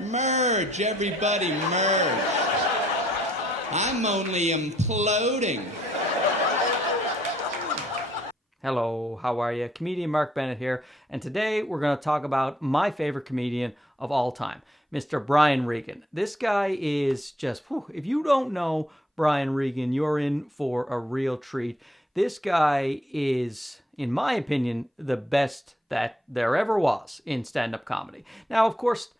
Merge, everybody, merge. I'm only imploding. Hello, how are you? Comedian Mark Bennett here, and today we're going to talk about my favorite comedian of all time, Mr. Brian Regan. This guy is just, if you don't know Brian Regan, you're in for a real treat. This guy is, in my opinion, the best that there ever was in stand-up comedy. Now, of course,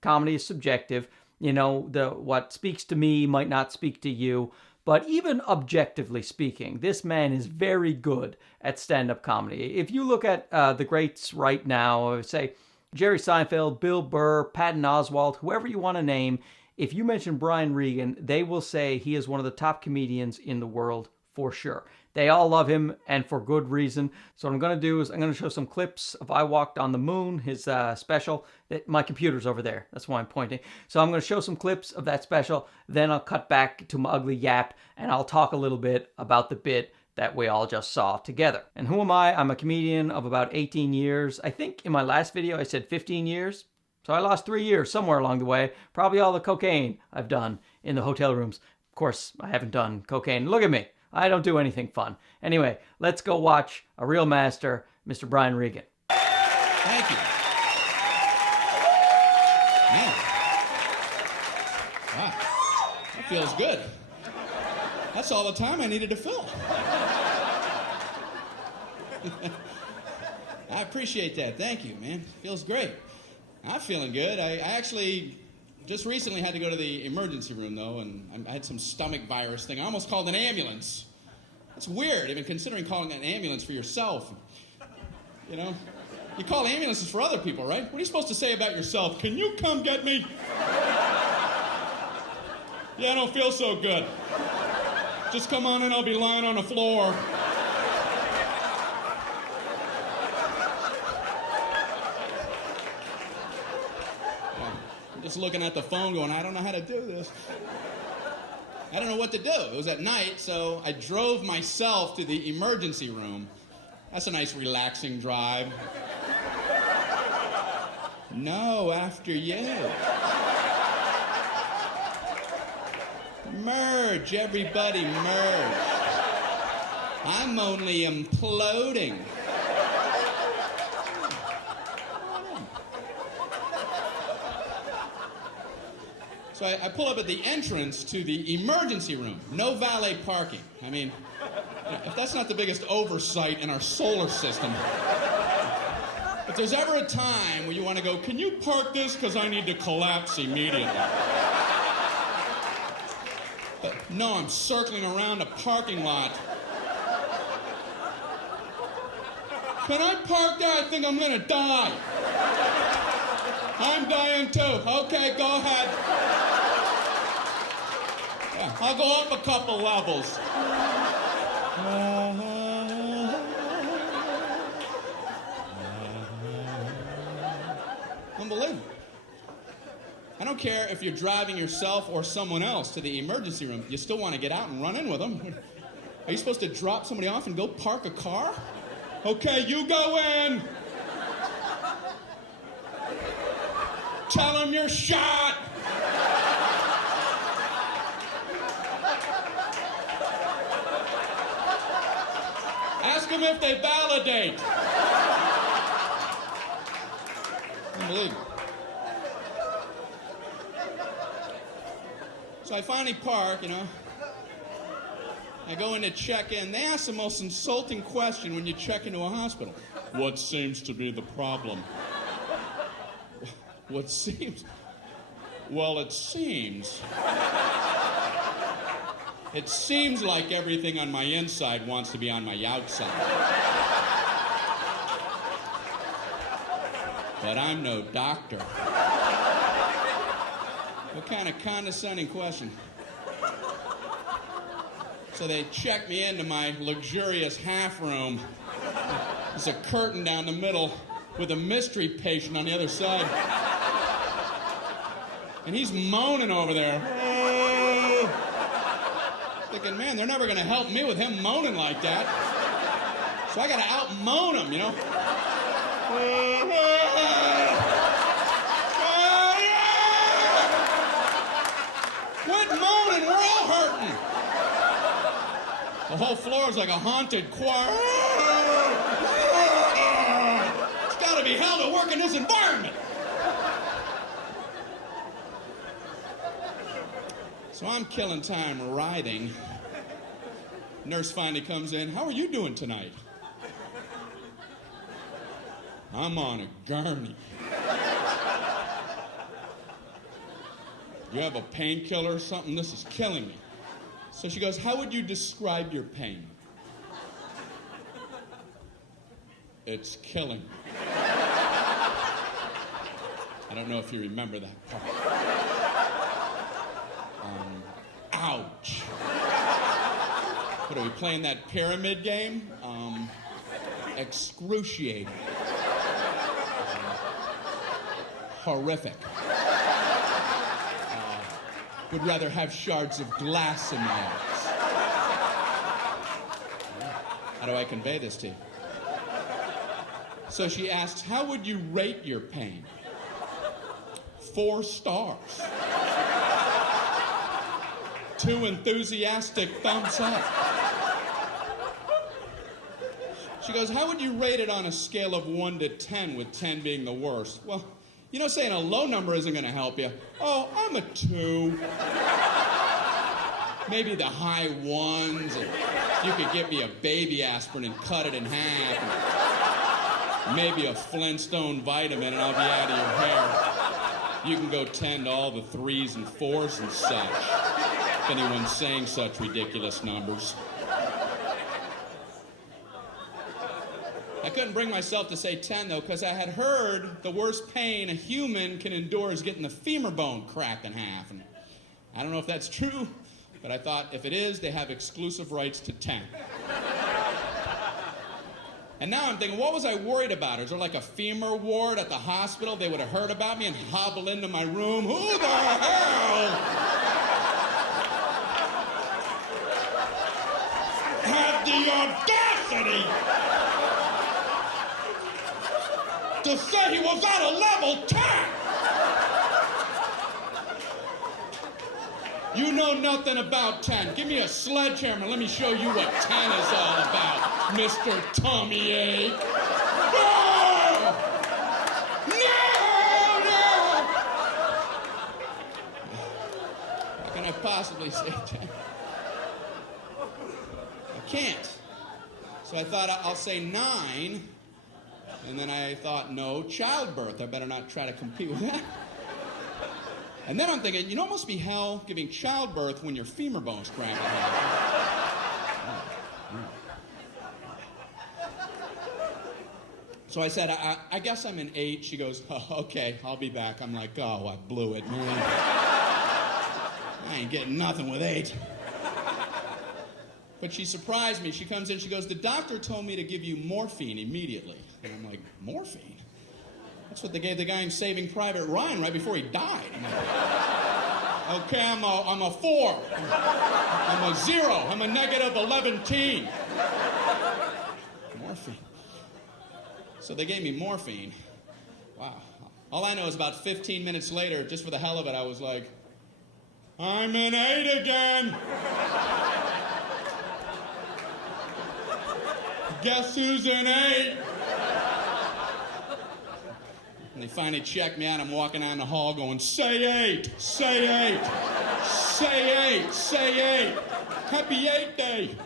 comedy is subjective. You know, what speaks to me might not speak to you. But even objectively speaking, this man is very good at stand-up comedy. If you look at the greats right now, say Jerry Seinfeld, Bill Burr, Patton Oswalt, whoever you want to name, if you mention Brian Regan, they will say he is one of the top comedians in the world for sure. They all love him, and for good reason. So what I'm going to do is I'm going to show some clips of I Walked on the Moon, his special. My computer's over there. That's why I'm pointing. So I'm going to show some clips of that special. Then I'll cut back to my ugly yap, and I'll talk a little bit about the bit that we all just saw together. And who am I? I'm a comedian of about 18 years. I think in my last video I said 15 years. So I lost 3 years somewhere along the way. Probably all the cocaine I've done in the hotel rooms. Of course, I haven't done cocaine. Look at me. I don't do anything fun. Anyway, let's go watch a real master, Mr. Brian Regan. Thank you. Man. Wow. That feels good. That's all the time I needed to fill. I appreciate that. Thank you, man. Feels great. I'm feeling good. I actually just recently had to go to the emergency room, though, and I had some stomach virus thing. I almost called an ambulance. That's weird, even considering calling an ambulance for yourself. You know? You call ambulances for other people, right? What are you supposed to say about yourself? Can you come get me? Yeah, I don't feel so good. Just come on in, I'll be lying on the floor. Just looking at the phone going, I don't know how to do this. I don't know what to do. It was at night, so I drove myself to the emergency room. That's a nice relaxing drive. No, after you. Merge, everybody, merge. I'm only imploding. So I pull up at the entrance to the emergency room. No valet parking. I mean, if that's not the biggest oversight in our solar system. If there's ever a time where you want to go, can you park this because I need to collapse immediately? But no, I'm circling around a parking lot. Can I park there? I think I'm going to die. I'm dying too. Okay, go ahead. Yeah, I'll go up a couple levels. Unbelievable. I don't care if you're driving yourself or someone else to the emergency room. You still want to get out and run in with them. Are you supposed to drop somebody off and go park a car? Okay, you go in. Tell them you're shot. Ask them if they validate. Unbelievable. So I finally park, you know. I go in to check in. They ask the most insulting question when you check into a hospital. What seems to be the problem? What seems? Well, it seems. It seems like everything on my inside wants to be on my outside. But I'm no doctor. What kind of condescending question? So they check me into my luxurious half room. There's a curtain down the middle with a mystery patient on the other side. And he's moaning over there. Thinking, man, they're never going to help me with him moaning like that. So I got to out-moan him, you know. whole floor is like a haunted choir. It's gotta be hell to work in this environment. So I'm killing time writhing. Nurse finally comes in. How are you doing tonight? I'm on a gurney. You have a painkiller or something? This is killing me. So she goes, how would you describe your pain? It's killing me. I don't know if you remember that part. Ouch. What are we playing, that pyramid game? Excruciating. Horrific. Would rather have shards of glass in my eyes. How do I convey this to you? So she asks, how would you rate your pain? 4 stars. 2 enthusiastic thumbs up. She goes, how would you rate it on a scale of 1 to 10, with 10 being the worst? Well, you know, saying a low number isn't going to help you. Oh, I'm a 2. Maybe the high 1s. And you could get me a baby aspirin and cut it in half. And maybe a Flintstone vitamin and I'll be out of your hair. You can go 10 to all the 3s and 4s and such. If anyone's saying such ridiculous numbers. I couldn't bring myself to say 10, though, because I had heard the worst pain a human can endure is getting the femur bone cracked in half. And I don't know if that's true, but I thought if it is, they have exclusive rights to 10. And now I'm thinking, what was I worried about? Is there like a femur ward at the hospital? They would have heard about me and hobble into my room. Who the hell had the audacity to say he was at a level 10? You know nothing about 10. Give me a sledgehammer. Let me show you what 10 is all about, Mr. Tommy Ache. No! No! No! How can I possibly say 10? I can't. So I thought I'll say 9. And then I thought, no, childbirth. I better not try to compete with that. And then I'm thinking, you know, it must be hell giving childbirth when your femur bone's cracked. So I said, I guess I'm an 8. She goes, oh, okay, I'll be back. I'm like, oh, I blew it, man. I ain't getting nothing with 8. But she surprised me. She comes in, she goes, the doctor told me to give you morphine immediately. And I'm like, morphine? That's what they gave the guy in Saving Private Ryan right before he died. I'm like, okay, I'm a 4. I'm a 0. I'm a negative 11-teen. Morphine. So they gave me morphine. Wow. All I know is about 15 minutes later, just for the hell of it, I was like, I'm an 8 again. Guess who's an 8? And they finally checked me out. I'm walking down the hall going, say 8, say 8, say 8, say 8. Happy 8 day.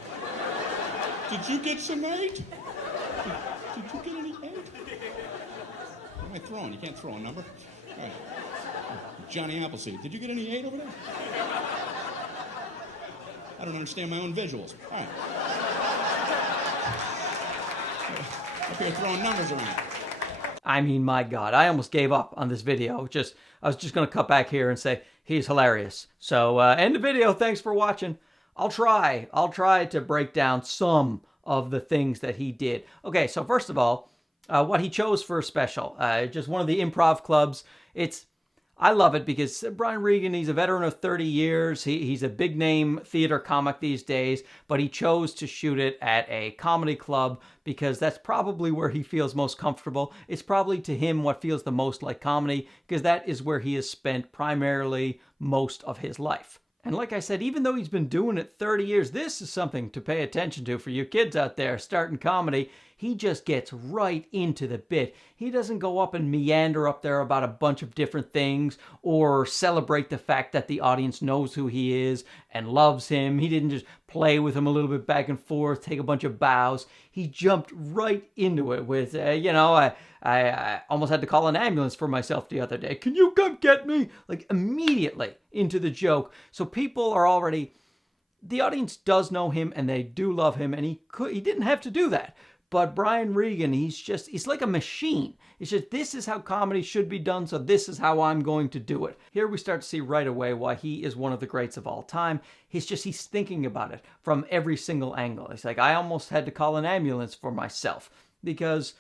Did you get some 8? Did you get any 8? What am I throwing? You can't throw a number. All right. Johnny Appleseed. Did you get any 8 over there? I don't understand my own visuals. All right. Up here throwing numbers around. I mean, my God, I almost gave up on this video. I was just going to cut back here and say, he's hilarious. So, end the video. Thanks for watching. I'll try to break down some of the things that he did. Okay, so first of all, what he chose for a special. Just one of the improv clubs. I love it because Brian Regan, he's a veteran of 30 years. He's a big name theater comic these days, but he chose to shoot it at a comedy club because that's probably where he feels most comfortable. It's probably to him what feels the most like comedy because that is where he has spent primarily most of his life. And like I said, even though he's been doing it 30 years, this is something to pay attention to for you kids out there starting comedy. He just gets right into the bit. He doesn't go up and meander up there about a bunch of different things or celebrate the fact that the audience knows who he is and loves him. He didn't just play with him a little bit back and forth, take a bunch of bows. He jumped right into it with, I almost had to call an ambulance for myself the other day. Can you come get me? Like immediately into the joke. So people are already, the audience does know him and they do love him, and he didn't have to do that. But Brian Regan, he's like a machine. It's just, this is how comedy should be done, so this is how I'm going to do it. Here we start to see right away why he is one of the greats of all time. He's thinking about it from every single angle. It's like, I almost had to call an ambulance for myself, because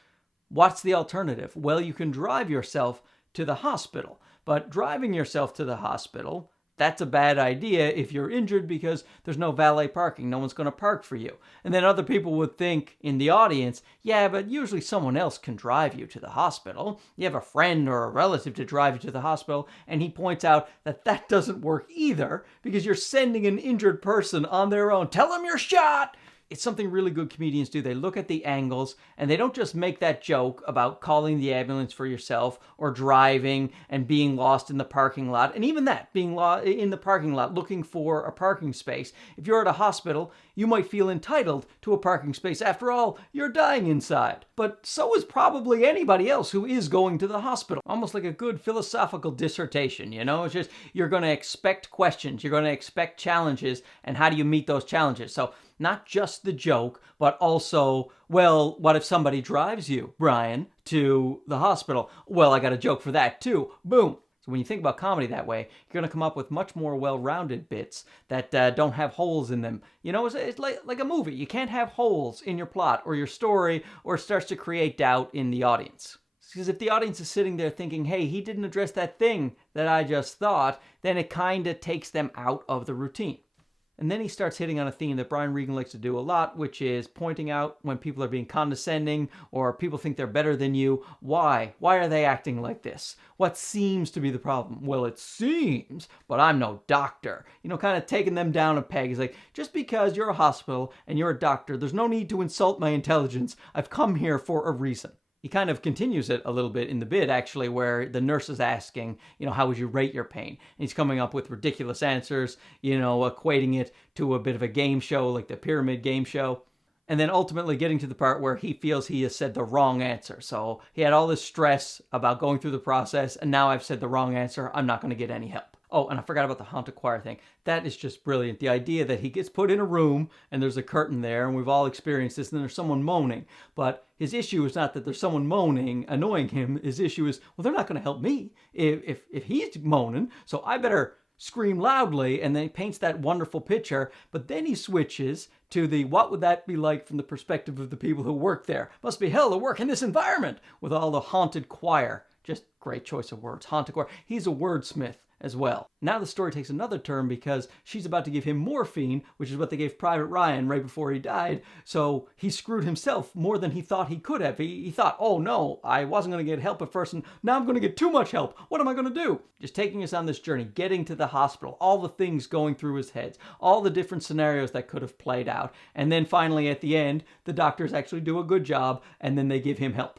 what's the alternative? Well, you can drive yourself to the hospital, but driving yourself to the hospital, that's a bad idea if you're injured, because there's no valet parking. No one's going to park for you. And then other people would think in the audience, yeah, but usually someone else can drive you to the hospital. You have a friend or a relative to drive you to the hospital. And he points out that that doesn't work either, because you're sending an injured person on their own. Tell them you're shot. It's something really good comedians do. They look at the angles, and they don't just make that joke about calling the ambulance for yourself or driving and being lost in the parking lot. And even that, being in the parking lot looking for a parking space. If you're at a hospital, you might feel entitled to a parking space. After all, you're dying inside. But so is probably anybody else who is going to the hospital. Almost like a good philosophical dissertation, you know? It's just, you're going to expect questions. You're going to expect challenges. And how do you meet those challenges? So not just the joke, but also, well, what if somebody drives you, Brian, to the hospital? Well, I got a joke for that too. Boom. So when you think about comedy that way, you're going to come up with much more well-rounded bits that don't have holes in them. You know, it's like a movie. You can't have holes in your plot or your story, or it starts to create doubt in the audience. Because if the audience is sitting there thinking, hey, he didn't address that thing that I just thought, then it kind of takes them out of the routine. And then he starts hitting on a theme that Brian Regan likes to do a lot, which is pointing out when people are being condescending or people think they're better than you. Why? Why are they acting like this? What seems to be the problem? Well, it seems, but I'm no doctor. You know, kind of taking them down a peg. He's like, just because you're a hospital and you're a doctor, there's no need to insult my intelligence. I've come here for a reason. He kind of continues it a little bit in the bit, actually, where the nurse is asking, you know, how would you rate your pain? And he's coming up with ridiculous answers, you know, equating it to a bit of a game show, like the pyramid game show. And then ultimately getting to the part where he feels he has said the wrong answer. So he had all this stress about going through the process, and now I've said the wrong answer. I'm not going to get any help. Oh, and I forgot about the haunted choir thing. That is just brilliant. The idea that he gets put in a room and there's a curtain there, and we've all experienced this, and there's someone moaning. But his issue is not that there's someone moaning, annoying him. His issue is, well, they're not going to help me if he's moaning, so I better scream loudly. And then he paints that wonderful picture, but then he switches to the what would that be like from the perspective of the people who work there. Must be hell to work in this environment with all the haunted choir. Just great choice of words. Haunted choir. He's a wordsmith as well. Now the story takes another turn because she's about to give him morphine, which is what they gave Private Ryan right before he died. So he screwed himself more than he thought he could have. He thought, oh no, I wasn't going to get help at first, and now I'm going to get too much help. What am I going to do? Just taking us on this journey, getting to the hospital, all the things going through his head, all the different scenarios that could have played out. And then finally at the end, the doctors actually do a good job, and then they give him help.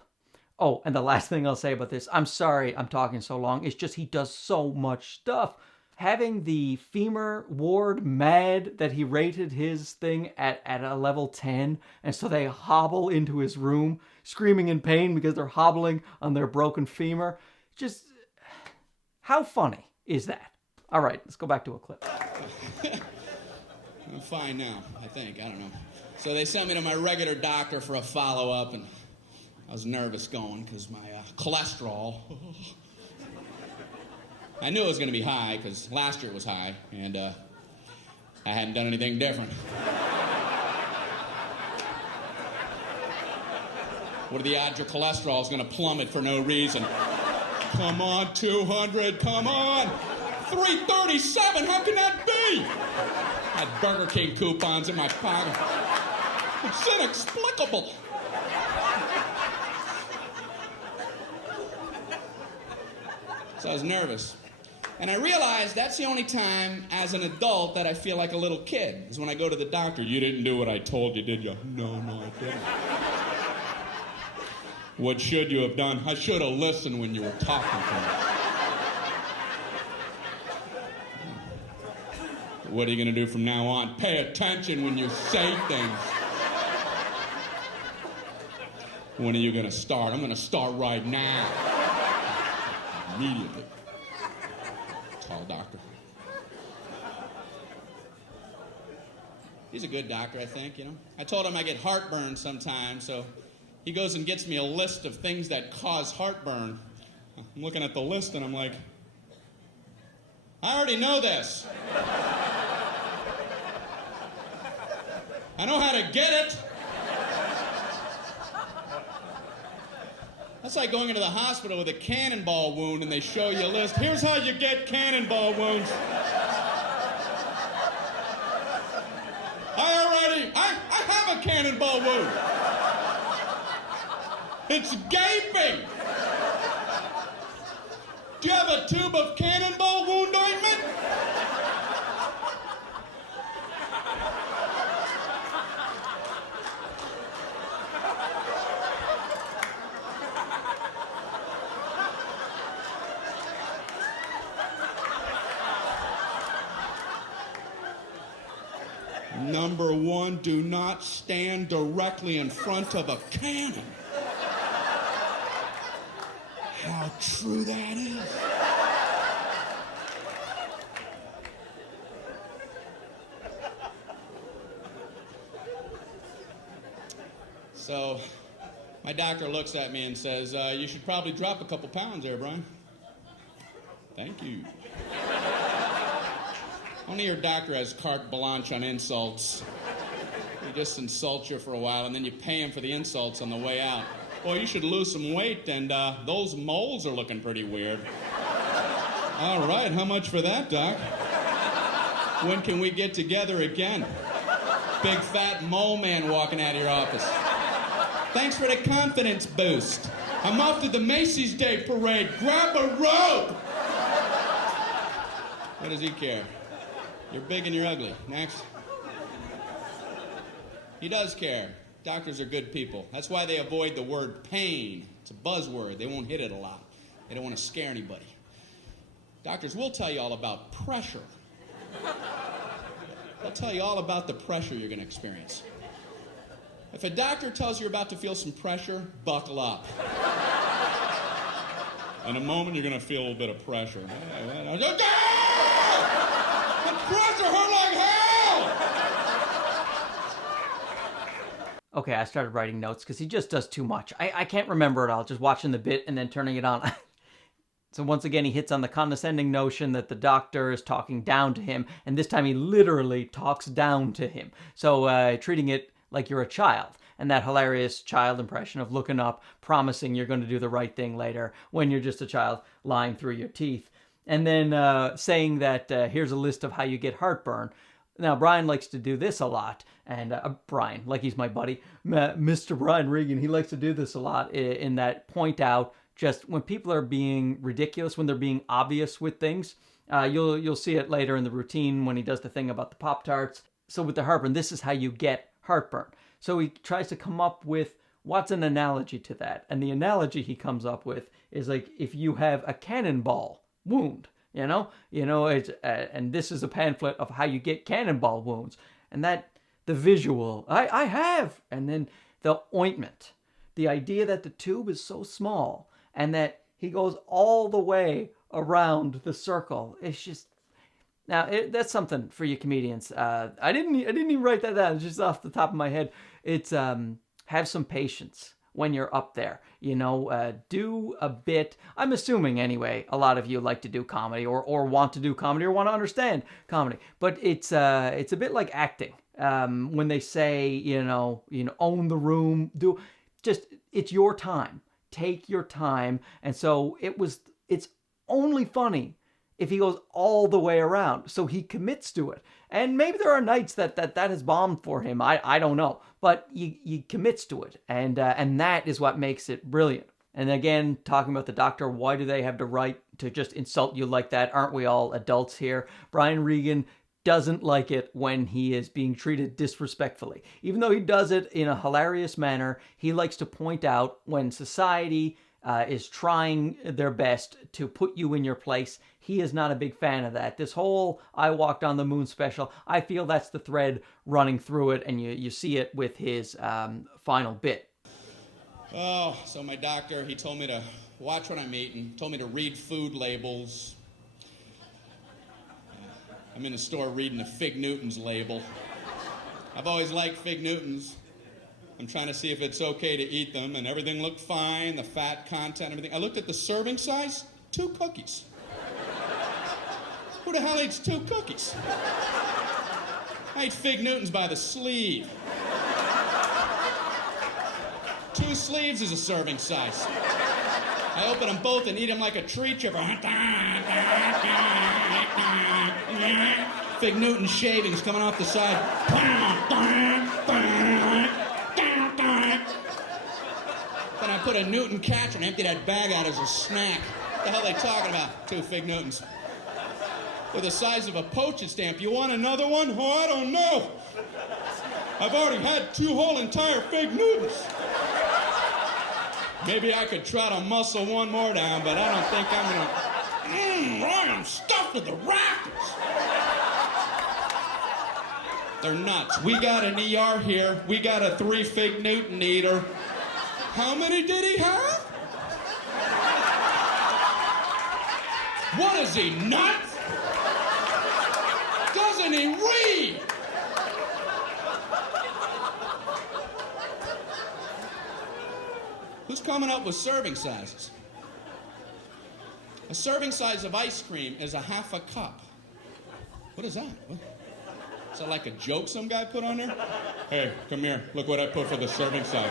Oh, and the last thing I'll say about this, I'm sorry I'm talking so long, it's just he does so much stuff. Having the femur ward mad that he rated his thing at a level 10, and so they hobble into his room, screaming in pain because they're hobbling on their broken femur. Just, how funny is that? All right, let's go back to a clip. I'm fine now, I think. I don't know. So they sent me to my regular doctor for a follow-up, and I was nervous going because my cholesterol, I knew it was going to be high because last year it was high, and I hadn't done anything different. What are the odds your cholesterol is going to plummet for no reason? Come on, 200, come on! 337, how can that be? I had Burger King coupons in my pocket. It's inexplicable. So I was nervous. And I realized that's the only time as an adult that I feel like a little kid, is when I go to the doctor. You didn't do what I told you, did you? No, I didn't. What should you have done? I should have listened when you were talking to me. What are you going to do from now on? Pay attention when you say things. When are you going to start? I'm going to start right now. Immediately. Tall doctor. He's a good doctor, I think, you know. I told him I get heartburn sometimes, so he goes and gets me a list of things that cause heartburn. I'm looking at the list and I'm like, I already know this. I know how to get it. That's like going into the hospital with a cannonball wound and they show you a list. Here's how you get cannonball wounds. I have a cannonball wound. It's gaping. Do you have a tube of cannonball wound ointment? Number one, do not stand directly in front of a cannon. How true that is. So, my doctor looks at me and says, you should probably drop a couple pounds there, Brian. Thank you. Only your doctor has carte blanche on insults. He just insults you for a while, and then you pay him for the insults on the way out. Boy, you should lose some weight, and those moles are looking pretty weird. All right, how much for that, Doc? When can we get together again? Big fat mole man walking out of your office. Thanks for the confidence boost. I'm off to the Macy's Day Parade. Grab a rope! What does he care? You're big and you're ugly. Next. He does care. Doctors are good people. That's why they avoid the word pain. It's a buzzword. They won't hit it a lot. They don't want to scare anybody. Doctors will tell you all about pressure. They'll tell you all about the pressure you're going to experience. If a doctor tells you you're about to feel some pressure, buckle up. In a moment, you're going to feel a little bit of pressure. Pressure hurt like hell! Okay, I started writing notes because he just does too much. I can't remember it all, just watching the bit and then turning it on. So once again, he hits on the condescending notion that the doctor is talking down to him, and this time he literally talks down to him. So treating it like you're a child. And that hilarious child impression of looking up, promising you're going to do the right thing later when you're just a child lying through your teeth. And then saying that here's a list of how you get heartburn. Now, Brian likes to do this a lot. And Brian, like he's my buddy, Mr. Brian Regan, he likes to do this a lot in that point out just when people are being ridiculous, when they're being obvious with things. You'll see it later in the routine when he does the thing about the Pop-Tarts. So with the heartburn, this is how you get heartburn. So he tries to come up with what's an analogy to that. And the analogy he comes up with is like if you have a cannonball wound, it's and this is a pamphlet of how you get cannonball wounds, and that the visual I have, and then the ointment, the idea that the tube is so small and that he goes all the way around the circle. It's just that's something for you comedians. I didn't even write that down. It's just off the top of my head. It's have some patience when you're up there, do a bit. I'm assuming anyway, a lot of you like to do comedy or want to do comedy or want to understand comedy, but it's a bit like acting. When they say, own the room, it's your time, take your time. And so it's only funny if he goes all the way around. So he commits to it. And maybe there are nights that has bombed for him. I don't know. But he commits to it. And that is what makes it brilliant. And again, talking about the doctor, why do they have the right to just insult you like that. Aren't we all adults here? Brian Regan doesn't like it when he is being treated disrespectfully. Even though he does it in a hilarious manner, he likes to point out when society is trying their best to put you in your place. He is not a big fan of that. This whole I Walked on the Moon special, I feel that's the thread running through it, and you see it with his final bit. Oh, so my doctor, he told me to watch what I'm eating, told me to read food labels. I'm in the store reading the Fig Newtons label. I've always liked Fig Newtons. I'm trying to see if it's okay to eat them, and everything looked fine, the fat content, everything. I looked at the serving size, 2 cookies. Who the hell eats 2 cookies? I eat Fig Newtons by the sleeve. 2 sleeves is a serving size. I open them both and eat them like a tree chipper. Fig Newton shavings coming off the side. Then I put a Newton catcher and empty that bag out as a snack. What the hell are they talking about? 2 Fig Newtons. They're the size of a postage stamp. You want another one? Oh, I don't know. I've already had 2 whole entire Fig Newtons. Maybe I could try to muscle one more down, but I don't think I'm gonna. I am stuffed to the rafters. They're nuts. We got an ER here. We got a 3 Fig Newton eater. How many did he have? What is he, nuts? Doesn't he read? Who's coming up with serving sizes? A serving size of ice cream is a half a cup. What is that? What? Is that like a joke some guy put on there? Hey, come here. Look what I put for the serving size.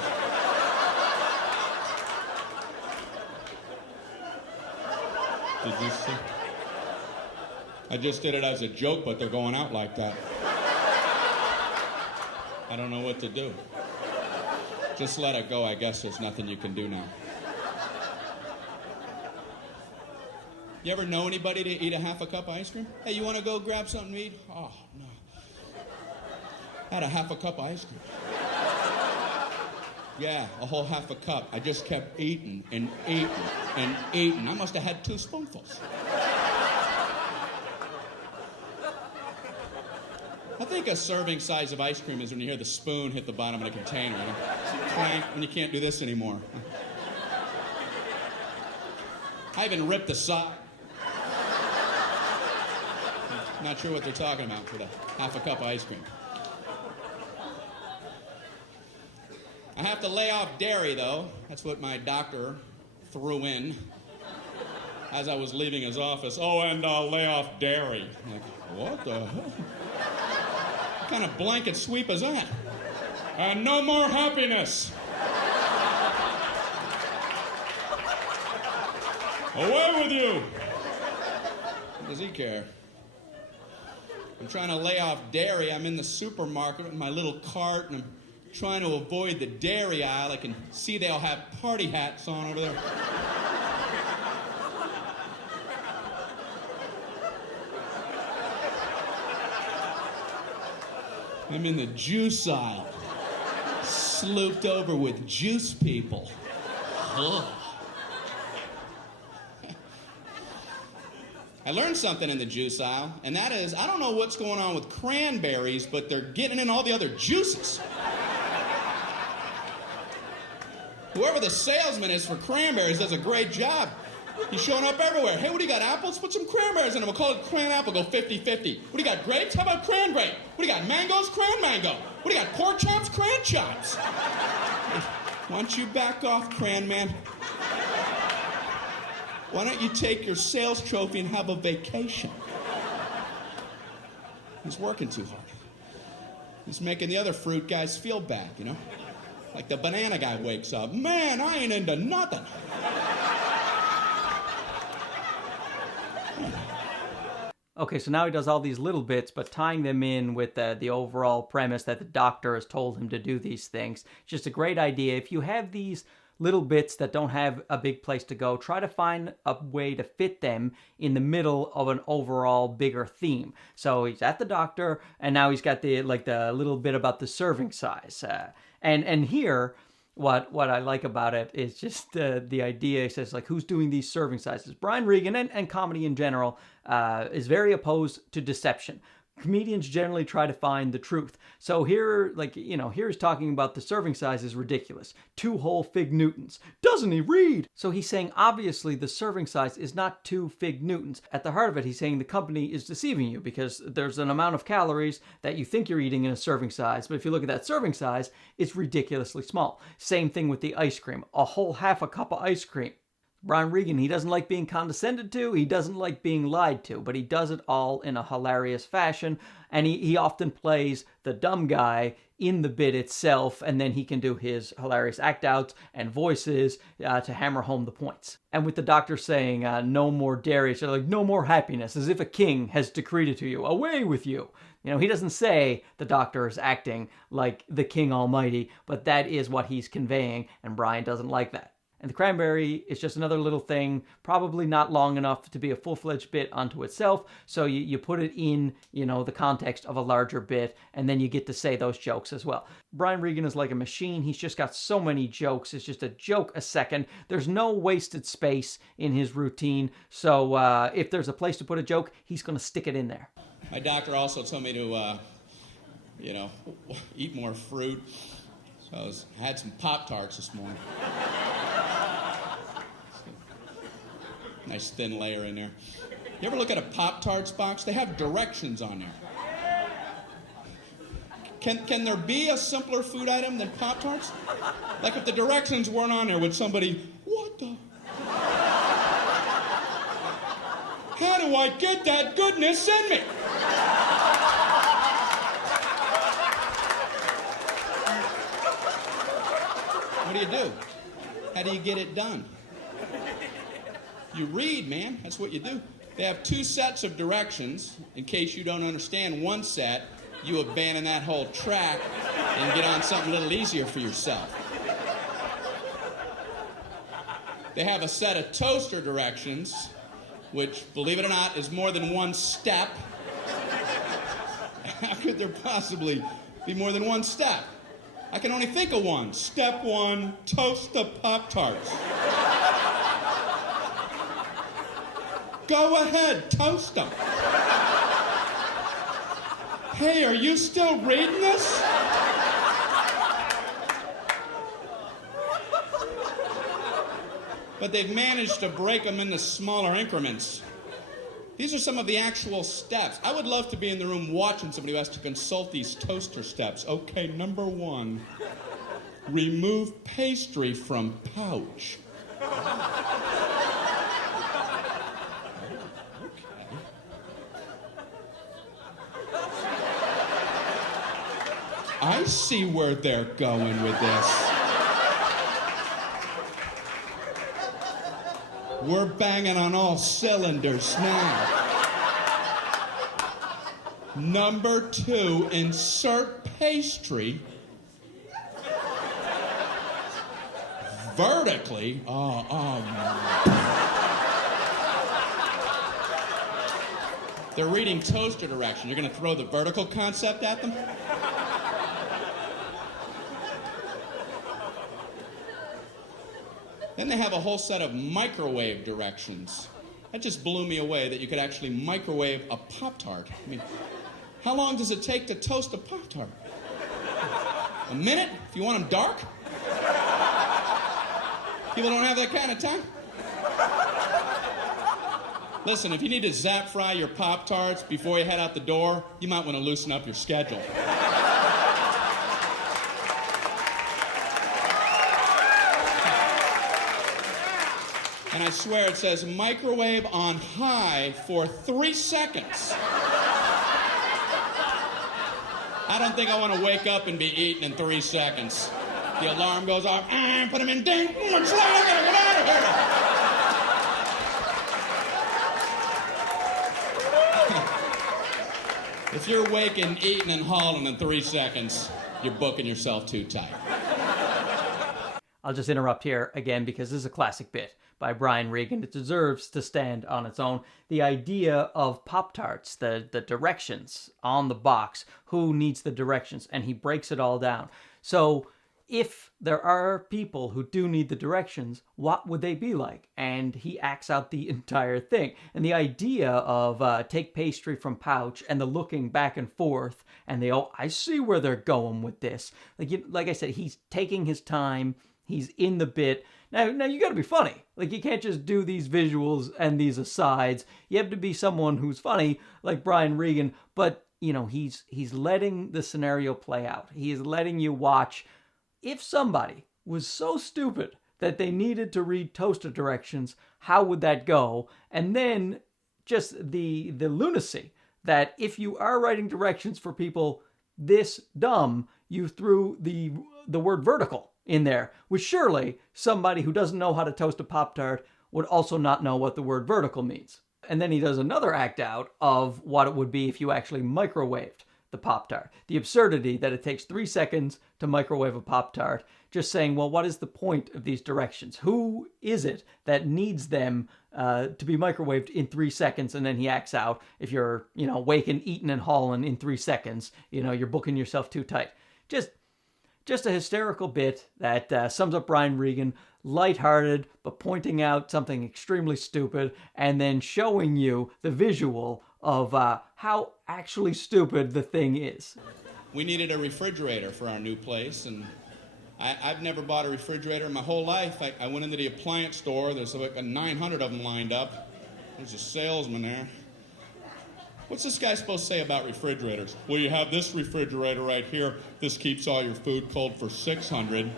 Did you see? I just did it as a joke, but they're going out like that. I don't know what to do. Just let it go. I guess there's nothing you can do now. You ever know anybody to eat a half a cup of ice cream? Hey, you want to go grab something to eat? Oh, no. I had a half a cup of ice cream. Yeah, a whole half a cup. I just kept eating and eating and eating. I must have had 2 spoonfuls. I think a serving size of ice cream is when you hear the spoon hit the bottom of the container. You know? Clank, and you can't do this anymore. I even ripped the side. Not sure what they're talking about for the half a cup of ice cream. I have to lay off dairy, though. That's what my doctor threw in as I was leaving his office. Oh, and lay off dairy. I'm like, what the hell? What kind of blanket sweep is that? And no more happiness. Away with you. What does he care? I'm trying to lay off dairy. I'm in the supermarket with my little cart, and I'm trying to avoid the dairy aisle. I can see they all have party hats on over there. I'm in the juice aisle, slooped over with juice people. Ugh. I learned something in the juice aisle, and that is, I don't know what's going on with cranberries, but they're getting in all the other juices. Whoever the salesman is for cranberries does a great job. He's showing up everywhere. Hey, what do you got, apples? Put some cranberries in them. We'll call it cran apple, go 50-50. What do you got, grapes? How about cran grape? What do you got, mangoes? Cran mango. What do you got, pork chops? Cran chops. Why don't you back off, cran man? Why don't you take your sales trophy and have a vacation? He's working too hard. He's making the other fruit guys feel bad, you know? Like the banana guy wakes up. Man, I ain't into nothing. Okay, so now he does all these little bits, but tying them in with the overall premise that the doctor has told him to do these things. Just a great idea. If you have these little bits that don't have a big place to go. Try to find a way to fit them in the middle of an overall bigger theme. So he's at the doctor, and now he's got the little bit about the serving size. And here, what I like about it is just the idea. He says, like, who's doing these serving sizes? Brian Regan and comedy in general is very opposed to deception. Comedians generally try to find the truth. So here, here's talking about the serving size is ridiculous. 2 whole fig Newtons. Doesn't he read? So he's saying, obviously, the serving size is not 2 fig Newtons. At the heart of it, he's saying the company is deceiving you because there's an amount of calories that you think you're eating in a serving size. But if you look at that serving size, it's ridiculously small. Same thing with the ice cream. A whole half a cup of ice cream. Brian Regan, he doesn't like being condescended to, he doesn't like being lied to, but he does it all in a hilarious fashion, and he often plays the dumb guy in the bit itself, and then he can do his hilarious act-outs and voices to hammer home the points. And with the doctor saying, no more dairy, so like, no more happiness, as if a king has decreed it to you, away with you. You know, he doesn't say the doctor is acting like the king almighty, but that is what he's conveying, and Brian doesn't like that. And the cranberry is just another little thing, probably not long enough to be a full-fledged bit unto itself. So you put it in, the context of a larger bit, and then you get to say those jokes as well. Brian Regan is like a machine. He's just got so many jokes. It's just a joke a second. There's no wasted space in his routine. So if there's a place to put a joke, he's going to stick it in there. My doctor also told me to, eat more fruit. So I had some Pop-Tarts this morning. Nice thin layer in there. You ever look at a Pop-Tarts box? They have directions on there. Can there be a simpler food item than Pop-Tarts? Like if the directions weren't on there, would somebody, what the? How do I get that goodness in me? What do you do? How do you get it done? You read, man. That's what you do. They have 2 sets of directions. In case you don't understand one set, you abandon that whole track and get on something a little easier for yourself. They have a set of toaster directions, which, believe it or not, is more than 1 step. How could there possibly be more than 1 step? I can only think of one. Step 1, toast the Pop-Tarts. Go ahead, toast them. Hey, are you still reading this? But they've managed to break them into smaller increments. These are some of the actual steps. I would love to be in the room watching somebody who has to consult these toaster steps. Okay, number 1, remove pastry from pouch. I see where they're going with this. We're banging on all cylinders now. Number 2, insert pastry vertically. They're reading toaster direction. You're going to throw the vertical concept at them? Then they have a whole set of microwave directions. That just blew me away that you could actually microwave a Pop-Tart. I mean, how long does it take to toast a Pop-Tart? A minute? If you want them dark? People don't have that kind of time. Listen, if you need to zap fry your Pop-Tarts before you head out the door, you might want to loosen up your schedule. And I swear it says microwave on high for 3 seconds. I don't think I want to wake up and be eating in 3 seconds. The alarm goes off, put them in ding, it's late, I gotta get out of here. If you're waking, eating, and hauling in 3 seconds, you're booking yourself too tight. I'll just interrupt here again because this is a classic bit by Brian Regan. It deserves to stand on its own. The idea of Pop-Tarts, the directions on the box, who needs the directions, and he breaks it all down. So if there are people who do need the directions, what would they be like? And he acts out the entire thing. And the idea of take pastry from pouch and the looking back and forth and I see where they're going with this. Like I said, he's taking his time. He's in the bit. Now you got to be funny. Like, you can't just do these visuals and these asides. You have to be someone who's funny, like Brian Regan. But he's letting the scenario play out. He is letting you watch. If somebody was so stupid that they needed to read toaster directions, how would that go? And then just the lunacy that if you are writing directions for people this dumb, you threw the word vertical in there, which surely somebody who doesn't know how to toast a Pop-Tart would also not know what the word vertical means. And then he does another act out of what it would be if you actually microwaved the Pop-Tart. The absurdity that it takes 3 seconds to microwave a Pop-Tart. Just saying, well, what is the point of these directions? Who is it that needs them to be microwaved in 3 seconds? And then he acts out, if you're, waking, eating, and hauling in 3 seconds, you're booking yourself too tight. Just a hysterical bit that sums up Brian Regan, lighthearted, but pointing out something extremely stupid, and then showing you the visual of how actually stupid the thing is. We needed a refrigerator for our new place, and I've never bought a refrigerator in my whole life. I went into the appliance store. There's like 900 of them lined up. There's a salesman there. What's this guy supposed to say about refrigerators? Well, you have this refrigerator right here. This keeps all your food cold for 600.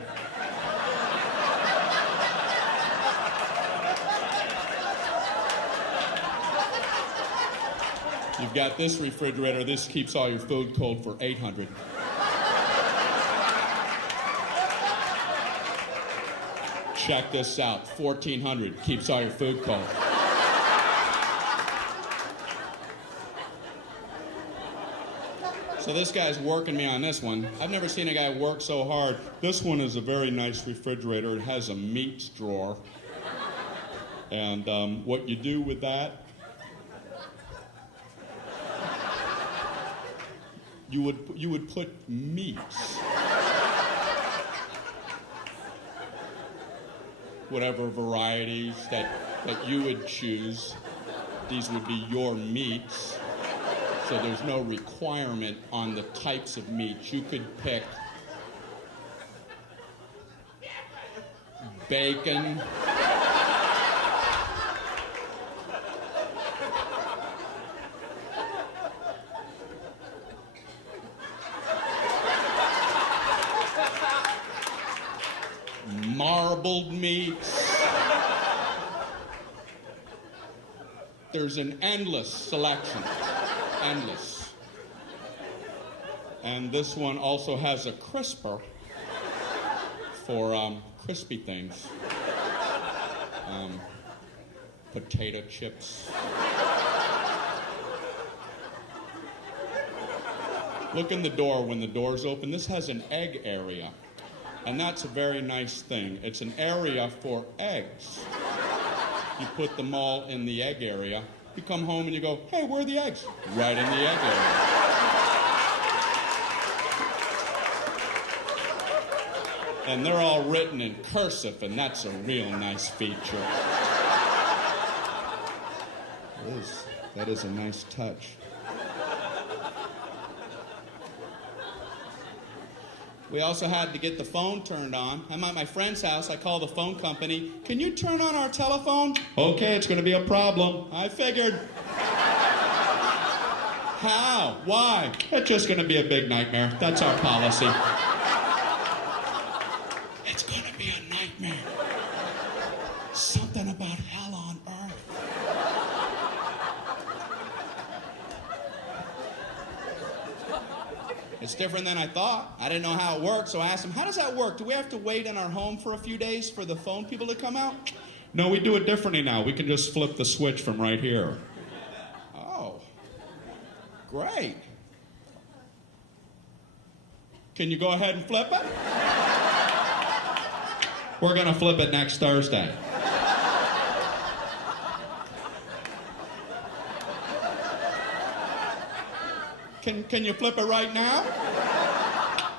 You've got this refrigerator. This keeps all your food cold for 800. Check this out. 1400 keeps all your food cold. So this guy's working me on this one. I've never seen a guy work so hard. This one is a very nice refrigerator. It has a meats drawer. And what you do with that, you would put meats, whatever varieties that you would choose. These would be your meats. So there's no requirement on the types of meats. You could pick bacon, marbled meats. There's an endless selection. Endless. And this one also has a crisper for crispy things. Potato chips. Look in the door when the door's open. This has an egg area. And that's a very nice thing. It's an area for eggs. You put them all in the egg area. You come home and you go, hey, where are the eggs? Right in the egg area. And they're all written in cursive, and that's a real nice feature. That is a nice touch. We also had to get the phone turned on. I'm at my friend's house. I call the phone company. Can you turn on our telephone? Okay, it's going to be a problem. I figured. How? Why? It's just going to be a big nightmare. That's our policy. It's going to be a nightmare. Something about hell on earth. It's different than I thought. I didn't know how it worked, so I asked him, how does that work? Do we have to wait in our home for a few days for the phone people to come out? No, we do it differently now. We can just flip the switch from right here. Oh, great. Can you go ahead and flip it? We're gonna flip it next Thursday. Can you flip it right now?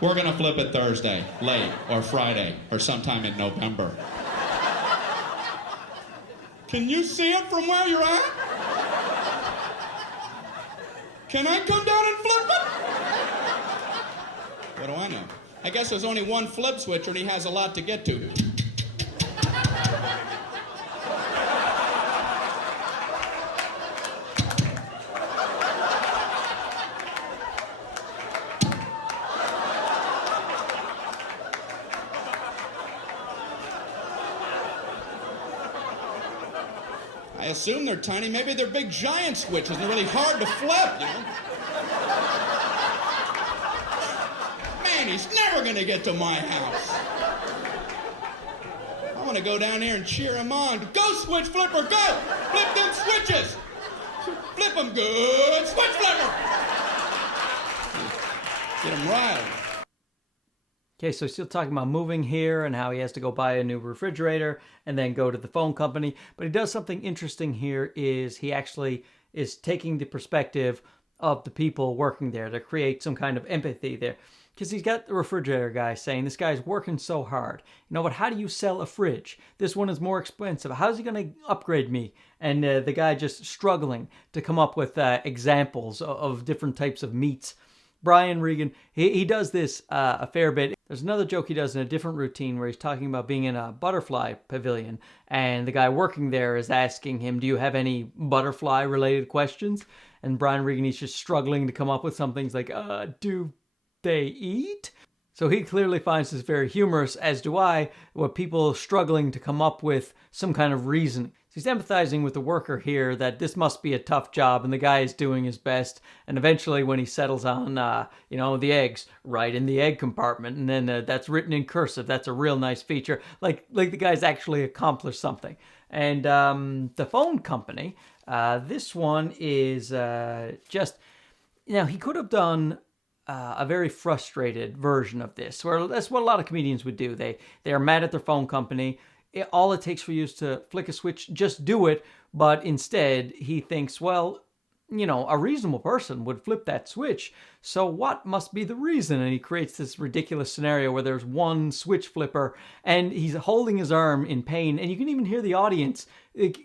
We're gonna flip it Thursday, late, or Friday, or sometime in November. Can you see it from where you're at? Can I come down and flip it? What do I know? I guess there's only one flip switcher and he has a lot to get to. I assume they're tiny. Maybe they're big giant switches and they're really hard to flip, you know? Man, he's never gonna get to my house. I wanna go down there and cheer him on. Go, switch flipper, go! Flip them switches! Flip them good, switch flipper! Get him riled. Okay, so he's still talking about moving here and how he has to go buy a new refrigerator and then go to the phone company. But he does something interesting here is he actually is taking the perspective of the people working there to create some kind of empathy there. Because he's got the refrigerator guy saying, this guy's working so hard. You know, but how do you sell a fridge? This one is more expensive. How's he going to upgrade me? And the guy just struggling to come up with examples of different types of meats. Brian Regan, he does this a fair bit. There's another joke he does in a different routine where he's talking about being in a butterfly pavilion, and the guy working there is asking him, do you have any butterfly-related questions? And Brian Regan, he's just struggling to come up with something. He's like, do they eat? So he clearly finds this very humorous, as do I, with people struggling to come up with some kind of reason. So he's empathizing with the worker here that this must be a tough job and the guy is doing his best. And eventually when he settles on, the eggs, right in the egg compartment, and then that's written in cursive, that's a real nice feature. Like the guy's actually accomplished something. And the phone company, this one is just, he could have done a very frustrated version of this, where that's what a lot of comedians would do. They are mad at their phone company. All it takes for you is to flick a switch, just do it. But instead, he thinks, well, a reasonable person would flip that switch. So what must be the reason? And he creates this ridiculous scenario where there's one switch flipper and he's holding his arm in pain. And you can even hear the audience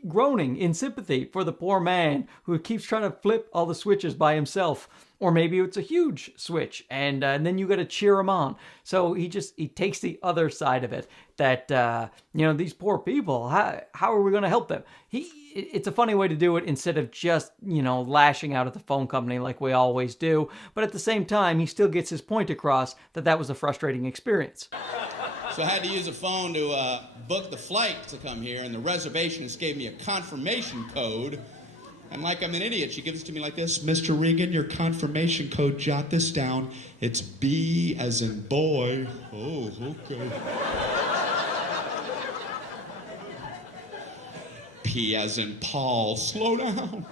groaning in sympathy for the poor man who keeps trying to flip all the switches by himself. Or maybe it's a huge switch and then you got to cheer him on. So he takes the other side of it that, these poor people, how are we going to help them? It's a funny way to do it instead of just, lashing out at the phone company like we always do. But at the same time, he still gets his point across that was a frustrating experience. So I had to use a phone to book the flight to come here, and the reservationist gave me a confirmation code. And like I'm an idiot, she gives it to me like this. Mr. Regan, your confirmation code, jot this down. It's B as in boy. Oh, okay. P as in Paul. Slow down.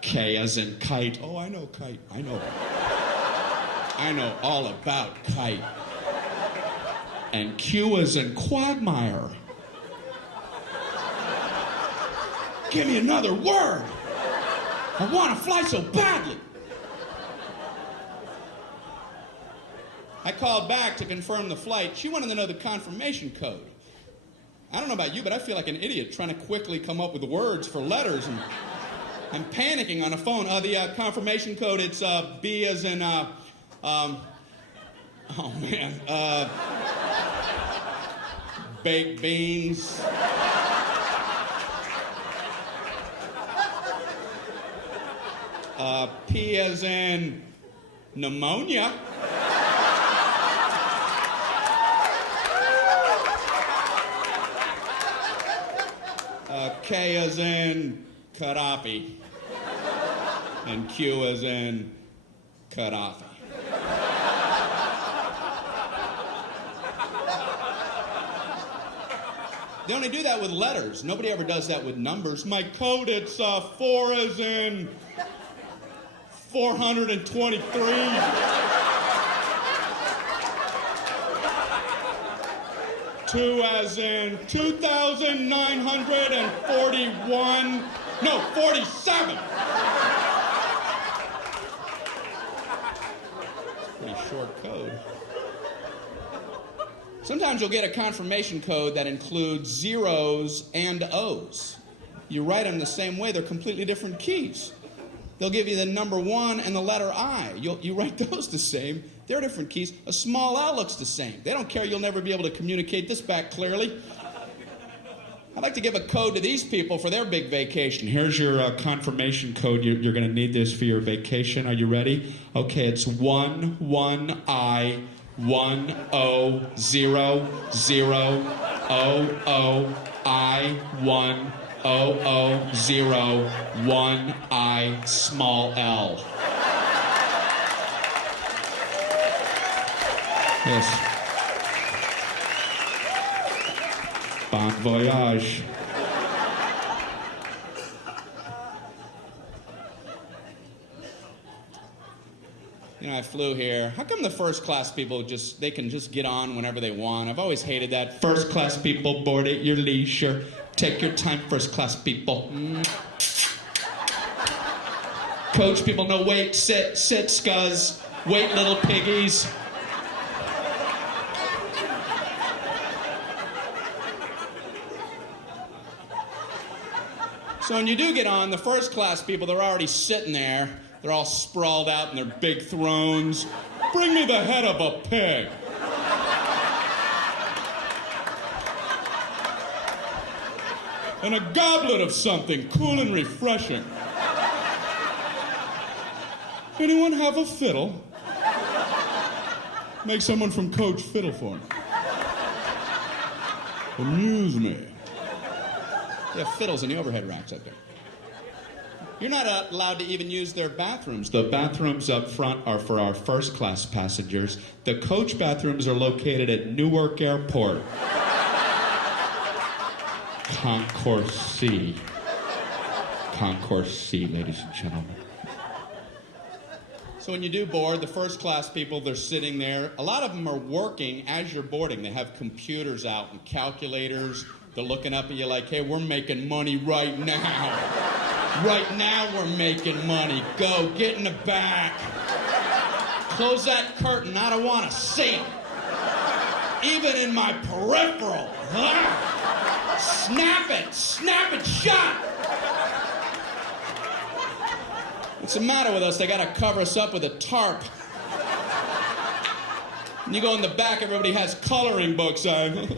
K as in kite. Oh, I know kite. I know all about kite. And Q as in quagmire. Give me another word. I want to fly so badly. I called back to confirm the flight. She wanted to know the confirmation code. I don't know about you, but I feel like an idiot trying to quickly come up with words for letters, and I'm panicking on a phone. The confirmation code, it's B as in, baked beans. P as in pneumonia. K as in Gaddafi. And Q as in Gaddafi. They only do that with letters. Nobody ever does that with numbers. My code, it's 4 as in 423. 2 as in 2,941. No, 47. Pretty short code. Sometimes you'll get a confirmation code that includes zeros and O's. You write them the same way, they're completely different keys. They'll give you the number 1 and the letter I. You write those the same. They're different keys. A small L looks the same. They don't care. You'll never be able to communicate this back clearly. I'd like to give a code to these people for their big vacation. Here's your confirmation code. You're going to need this for your vacation. Are you ready? Okay, it's 11I 1000I10001I small L. Yes. Bon voyage. You know, I flew here. How come the first class people they can just get on whenever they want? I've always hated that. First class people, board at your leisure. Take your time, first class people. Coach people, no wait, sit, scuzz. Wait, little piggies. So when you do get on, the first class people, they're already sitting there. They're all sprawled out in their big thrones. Bring me the head of a pig. And a goblet of something cool and refreshing. Anyone have a fiddle? Make someone from Coach fiddle for me. Amuse me. They have fiddles in the overhead racks up there. You're not allowed to even use their bathrooms. The bathrooms up front are for our first class passengers. The coach bathrooms are located at Newark Airport. Concourse C. Concourse C, ladies and gentlemen. So when you do board, the first class people, they're sitting there. A lot of them are working as you're boarding. They have computers out and calculators. They're looking up at you like, hey, we're making money right now. Right now we're making money. Go, get in the back. Close that curtain. I don't want to see it. Even in my peripheral. Snap it shut. What's the matter with us? They got to cover us up with a tarp. And you go in the back, everybody has coloring books on.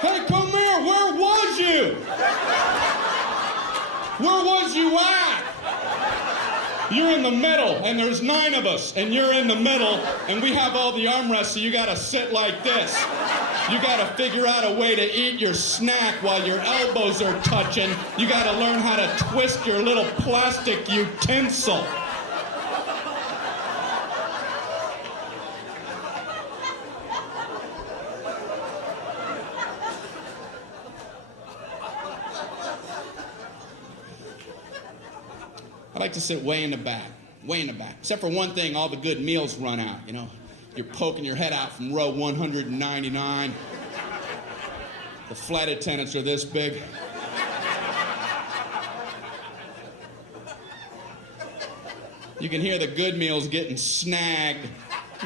Hey, come here, where was you? Where was you at? You're in the middle, and there's 9 of us, and you're in the middle, and we have all the armrests, so you gotta sit like this. You gotta figure out a way to eat your snack while your elbows are touching. You gotta learn how to twist your little plastic utensil. I like to sit way in the back. Except for one thing, all the good meals run out, you know. You're poking your head out from row 199. The flight attendants are this big. You can hear the good meals getting snagged.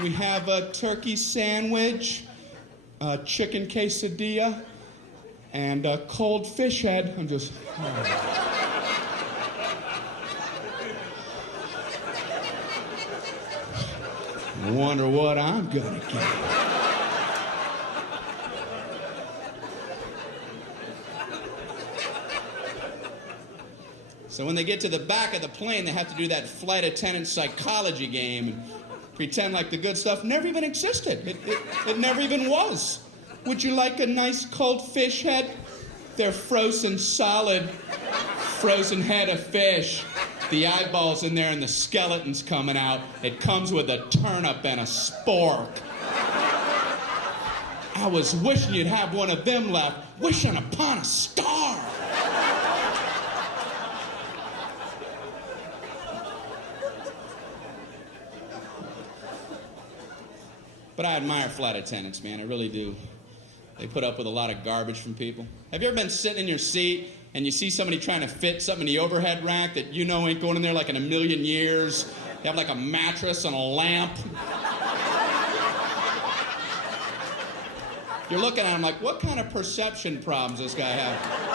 We have a turkey sandwich, a chicken quesadilla, and a cold fish head. I'm just... I wonder what I'm gonna get. So when they get to the back of the plane, they have to do that flight attendant psychology game and pretend like the good stuff never even existed. It never even was. Would you like a nice cold fish head? They're frozen solid, frozen head of fish. The eyeballs in there and the skeleton's coming out. It comes with a turnip and a spork. I was wishing you'd have one of them left, wishing upon a star. But I admire flight attendants, man. I really do. They put up with a lot of garbage from people. Have you ever been sitting in your seat and you see somebody trying to fit something in the overhead rack that you know ain't going in there like in a million years? You have like a mattress and a lamp. You're looking at him like, what kind of perception problems does this guy have?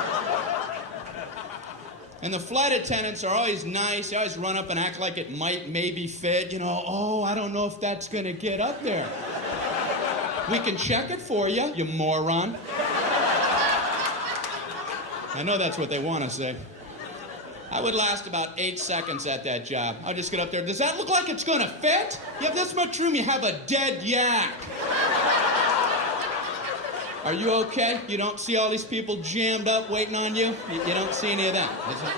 And the flight attendants are always nice. They always run up and act like it might maybe fit. You know, oh, I don't know if that's going to get up there. We can check it for you, you moron. I know that's what they want to say. I would last about 8 seconds at that job. I'll just get up there. Does that look like it's going to fit? You have this much room, you have a dead yak. Are you okay? You don't see all these people jammed up waiting on you? You don't see any of them, is it?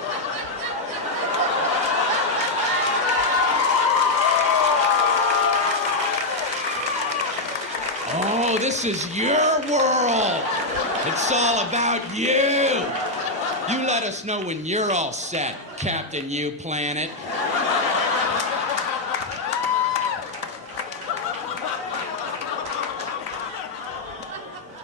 Oh, this is your world. It's all about you. You let us know when you're all set, Captain You Planet.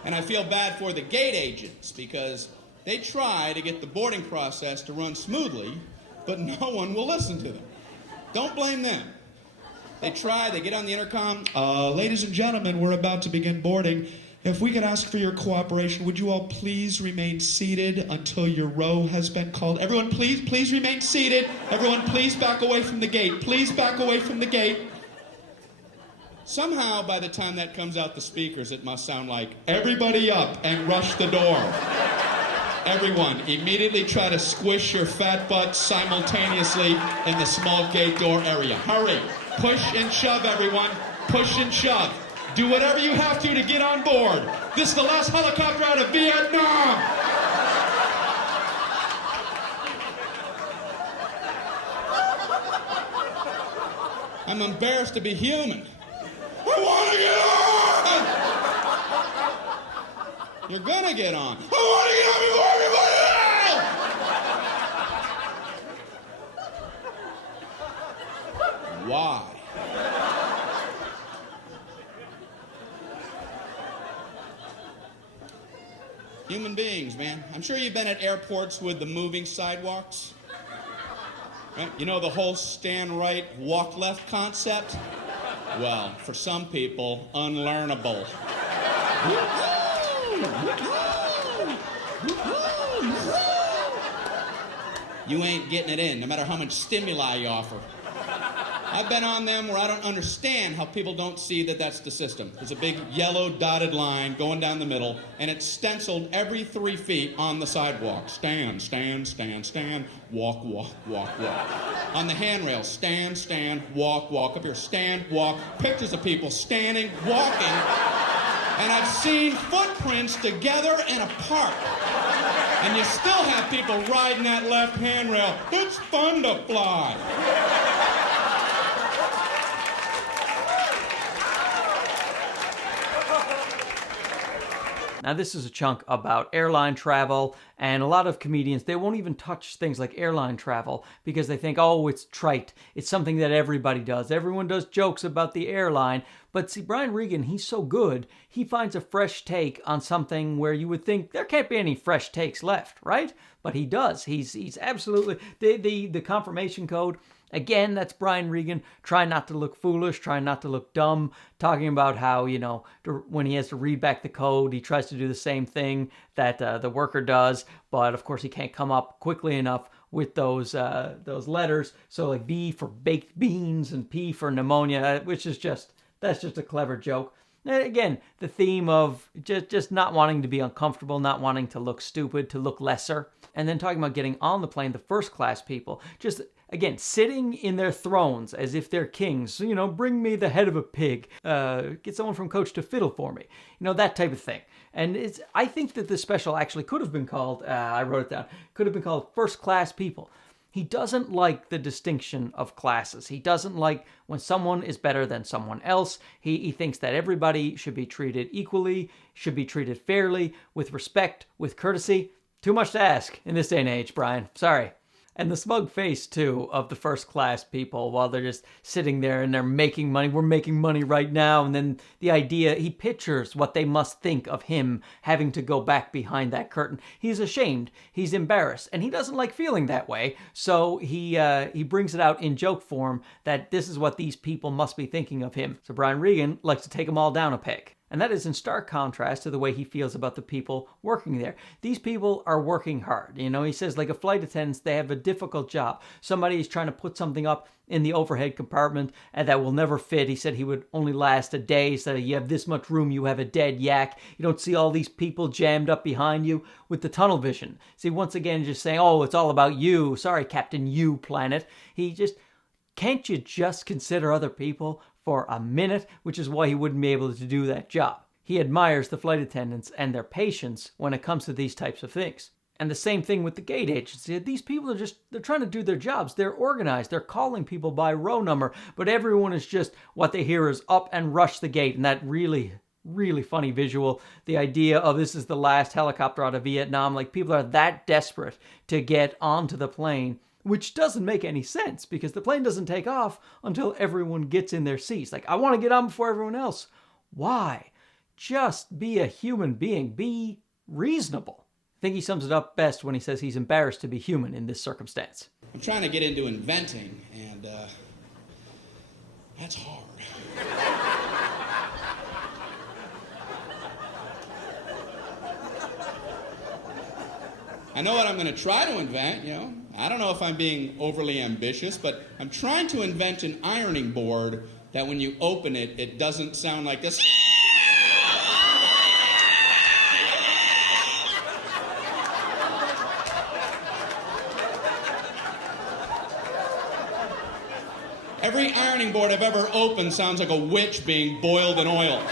And I feel bad for the gate agents because they try to get the boarding process to run smoothly, but no one will listen to them. Don't blame them. They try, they get on the intercom. Ladies and gentlemen, we're about to begin boarding. If we could ask for your cooperation, would you all please remain seated until your row has been called? Everyone, please remain seated. Everyone, please back away from the gate. Please back away from the gate. Somehow, by the time that comes out the speakers, it must sound like, everybody up and rush the door. Everyone, immediately try to squish your fat butt simultaneously in the small gate door area. Hurry. Push and shove, everyone. Push and shove. Do whatever you have to get on board. This is the last helicopter out of Vietnam. I'm embarrassed to be human. I want to get on! You're gonna get on. I want to get on before everybody else! Why? Human beings, man. I'm sure you've been at airports with the moving sidewalks. Right? You know the whole stand right, walk left concept? Well, for some people, unlearnable. You ain't getting it in, no matter how much stimuli you offer. I've been on them where I don't understand how people don't see that that's the system. There's a big yellow dotted line going down the middle, and it's stenciled every 3 feet on the sidewalk. Stand, stand, stand, stand, walk, walk, walk, walk. On the handrail, stand, stand, walk, walk. Up here, stand, walk. Pictures of people standing, walking, and I've seen footprints together and apart. And you still have people riding that left handrail. It's fun to fly. Now, this is a chunk about airline travel, and a lot of comedians, they won't even touch things like airline travel because they think, oh, it's trite. It's something that everybody does. Everyone does jokes about the airline. But see, Brian Regan, he's so good, he finds a fresh take on something where you would think there can't be any fresh takes left, right? But he does. He's absolutely, the confirmation code. Again, that's Brian Regan trying not to look foolish, trying not to look dumb, talking about how, you know, when he has to read back the code, he tries to do the same thing that the worker does, but of course he can't come up quickly enough with those letters. So like B for baked beans and P for pneumonia, which is that's just a clever joke. And again, the theme of just not wanting to be uncomfortable, not wanting to look stupid, to look lesser. And then talking about getting on the plane, the first class people, just again, sitting in their thrones as if they're kings. You know, bring me the head of a pig. Get someone from Coach to fiddle for me. You know, that type of thing. And I think that this special actually could have been called, I wrote it down, could have been called First Class People. He doesn't like the distinction of classes. He doesn't like when someone is better than someone else. He thinks that everybody should be treated equally, should be treated fairly, with respect, with courtesy. Too much to ask in this day and age, Brian. Sorry. And the smug face, too, of the first-class people while they're just sitting there and they're making money. We're making money right now. And then the idea, he pictures what they must think of him having to go back behind that curtain. He's ashamed. He's embarrassed. And he doesn't like feeling that way. So he brings it out in joke form that this is what these people must be thinking of him. So Brian Regan likes to take them all down a peg. And that is in stark contrast to the way he feels about the people working there. These people are working hard. You know, he says like a flight attendant, they have a difficult job. Somebody is trying to put something up in the overhead compartment and that will never fit. He said he would only last a day. He said, you have this much room, you have a dead yak. You don't see all these people jammed up behind you with the tunnel vision. See, once again, just saying, oh, it's all about you. Sorry, Captain You Planet. Can't you just consider other people for a minute? Which is why he wouldn't be able to do that job. He admires the flight attendants and their patience when it comes to these types of things. And the same thing with the gate agency. These people they're trying to do their jobs. They're organized. They're calling people by row number. But everyone is just, what they hear is up and rush the gate. And that really funny visual. The idea of this is the last helicopter out of Vietnam. Like, people are that desperate to get onto the plane, which doesn't make any sense because the plane doesn't take off until everyone gets in their seats. Like, I want to get on before everyone else. Why? Just be a human being. Be reasonable. I think he sums it up best when he says he's embarrassed to be human in this circumstance. I'm trying to get into inventing, and that's hard. I know what I'm going to try to invent, you know. I don't know if I'm being overly ambitious, but I'm trying to invent an ironing board that when you open it, it doesn't sound like this. Every ironing board I've ever opened sounds like a witch being boiled in oil.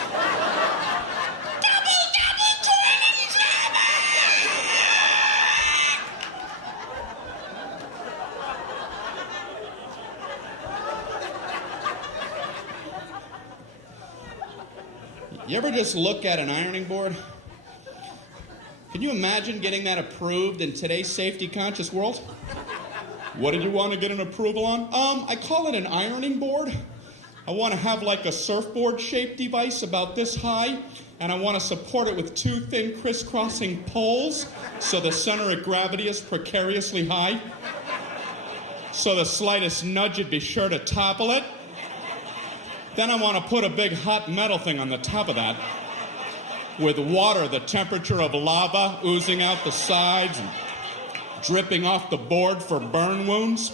You ever just look at an ironing board? Can you imagine getting that approved in today's safety-conscious world? What did you want to get an approval on? I call it an ironing board. I want to have like a surfboard-shaped device about this high, and I want to support it with two thin crisscrossing poles so the center of gravity is precariously high. So the slightest nudge would be sure to topple it. Then I want to put a big hot metal thing on the top of that with water, the temperature of lava oozing out the sides and dripping off the board for burn wounds.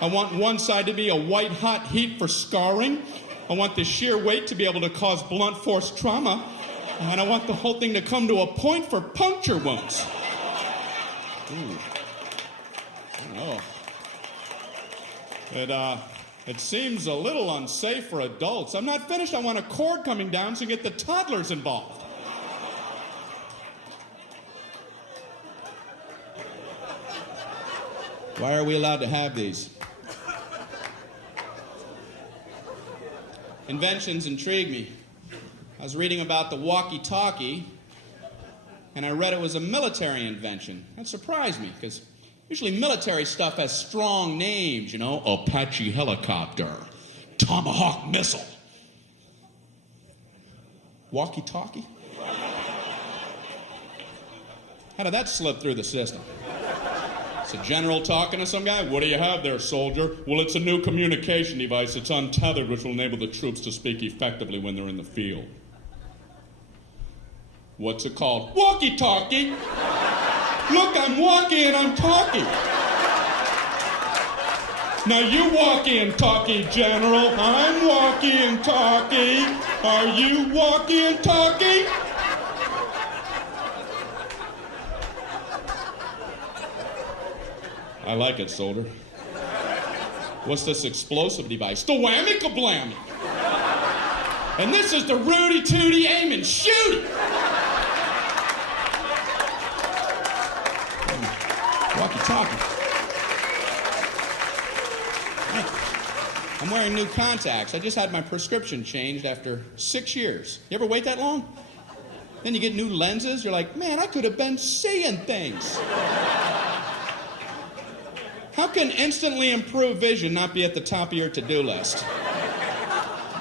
I want one side to be a white hot heat for scarring. I want the sheer weight to be able to cause blunt force trauma. And I want the whole thing to come to a point for puncture wounds. Ooh. I don't know. It seems a little unsafe for adults. I'm not finished. I want a cord coming down so you get the toddlers involved. Why are we allowed to have these? Inventions intrigue me. I was reading about the walkie-talkie, and I read it was a military invention. That surprised me, because usually military stuff has strong names, you know, Apache helicopter, Tomahawk missile. Walkie-talkie? How did that slip through the system? It's a general talking to some guy. What do you have there, soldier? Well, it's a new communication device. It's untethered, which will enable the troops to speak effectively when they're in the field. What's it called? Walkie-talkie. Look, I'm walkie and I'm talkie. Now you walkie and talkie, General. I'm walkie and talkie. Are you walkie and talkie? I like it, soldier. What's this explosive device? The whammy kablammy. And this is the Rudy Tooty aim and shoot. Walkie-talkie. I'm wearing new contacts. I just had my prescription changed after 6 years. You ever wait that long? Then you get new lenses. You're like, man, I could have been seeing things. How can instantly improved vision not be at the top of your to-do list?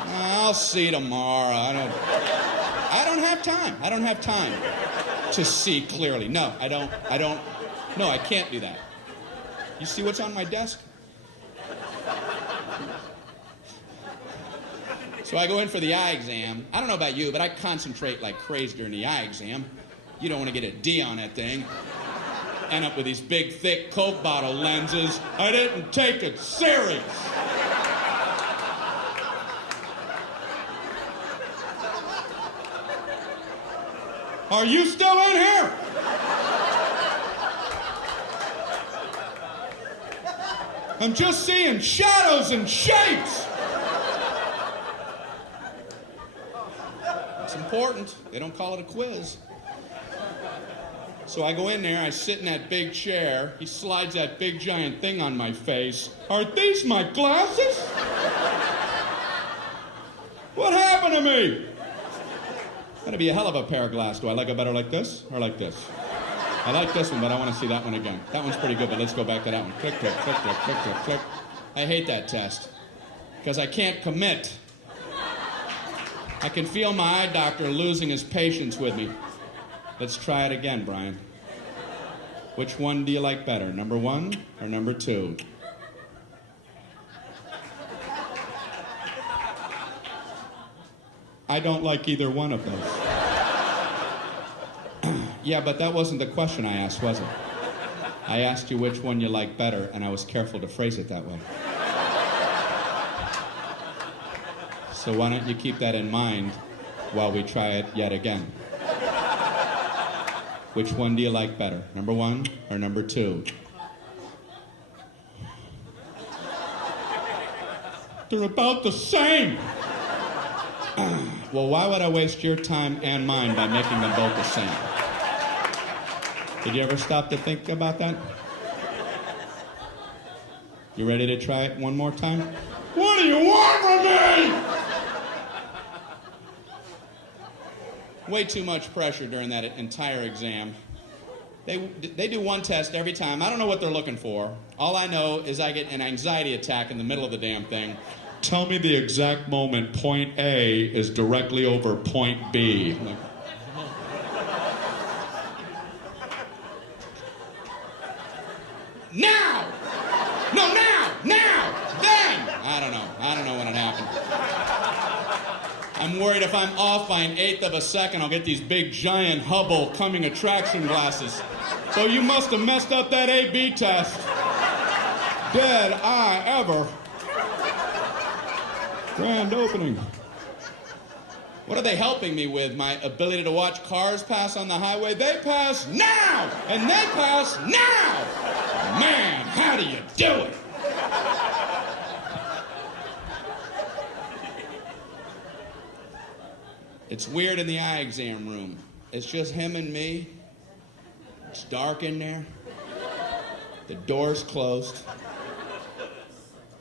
I'll see tomorrow. I don't have time. I don't have time to see clearly. No, I don't. No, I can't do that. You see what's on my desk? So I go in for the eye exam. I don't know about you, but I concentrate like crazy during the eye exam. You don't want to get a D on that thing. End up with these big, thick Coke bottle lenses. I didn't take it serious. Are you still in here? I'm just seeing shadows and shapes. It's important. They don't call it a quiz. So I go in there, I sit in that big chair. He slides that big giant thing on my face. Are these my glasses? What happened to me? That'd be a hell of a pair of glasses. Do I like it better like this or like this? I like this one, but I want to see that one again. That one's pretty good, but let's go back to that one. Click, click, click, click, click, click, click. I hate that test because I can't commit. I can feel my eye doctor losing his patience with me. Let's try it again, Brian. Which one do you like better, number 1 or number 2? I don't like either one of those. Yeah, but that wasn't the question I asked, was it? I asked you which one you like better, and I was careful to phrase it that way. So why don't you keep that in mind while we try it yet again? Which one do you like better, number 1 or number 2? They're about the same. Well, why would I waste your time and mine by making them both the same? Did you ever stop to think about that? You ready to try it one more time? What do you want from me? Way too much pressure during that entire exam. They do one test every time. I don't know what they're looking for. All I know is I get an anxiety attack in the middle of the damn thing. Tell me the exact moment point A is directly over point B. I'm like, now! No, now! Now! Then! I don't know when it happened. I'm worried if I'm off by 1/8 of a second, I'll get these big, giant Hubble coming attraction glasses. So you must have messed up that A-B test. Did I ever? Grand opening. What are they helping me with? My ability to watch cars pass on the highway? They pass now! And they pass now! Man, how do you do it? It's weird in the eye exam room. It's just him and me. It's dark in there. The door's closed.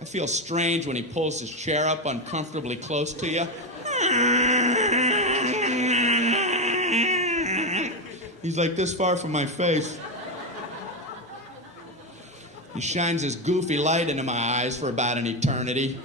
I feel strange when he pulls his chair up uncomfortably close to you. He's like this far from my face. He shines his goofy light into my eyes for about an eternity.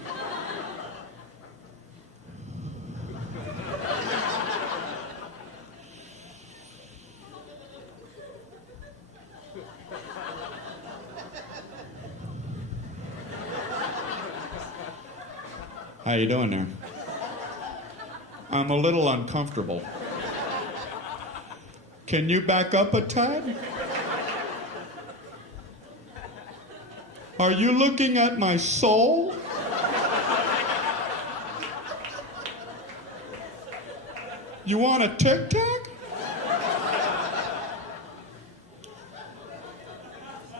How you doing there? I'm a little uncomfortable. Can you back up a tad? Are you looking at my soul? You want a Tic Tac?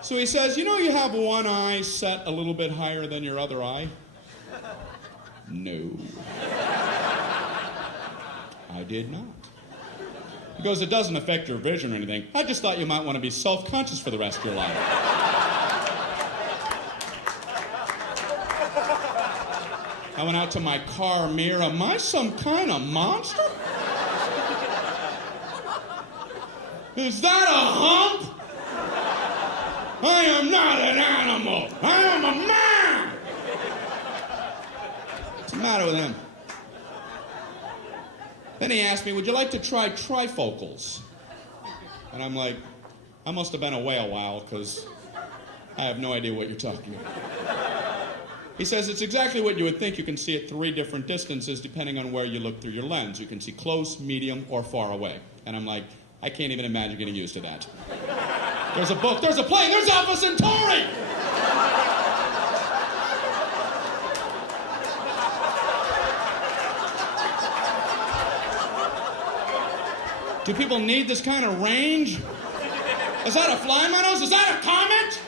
So he says, you know you have one eye set a little bit higher than your other eye? No. I did not. He goes, it doesn't affect your vision or anything. I just thought you might want to be self-conscious for the rest of your life. I went out to my car mirror. Am I some kind of monster? Is that a hump? I am not an animal. I am a man. What's the matter with him? Then he asked me, would you like to try trifocals? And I'm like, I must have been away a while because I have no idea what you're talking about. He says, it's exactly what you would think. You can see at 3 different distances depending on where you look through your lens. You can see close, medium, or far away. And I'm like, I can't even imagine getting used to that. There's a book, there's a plane, there's Alpha Centauri! Do people need this kind of range? Is that a fly on my nose? Is that a comet?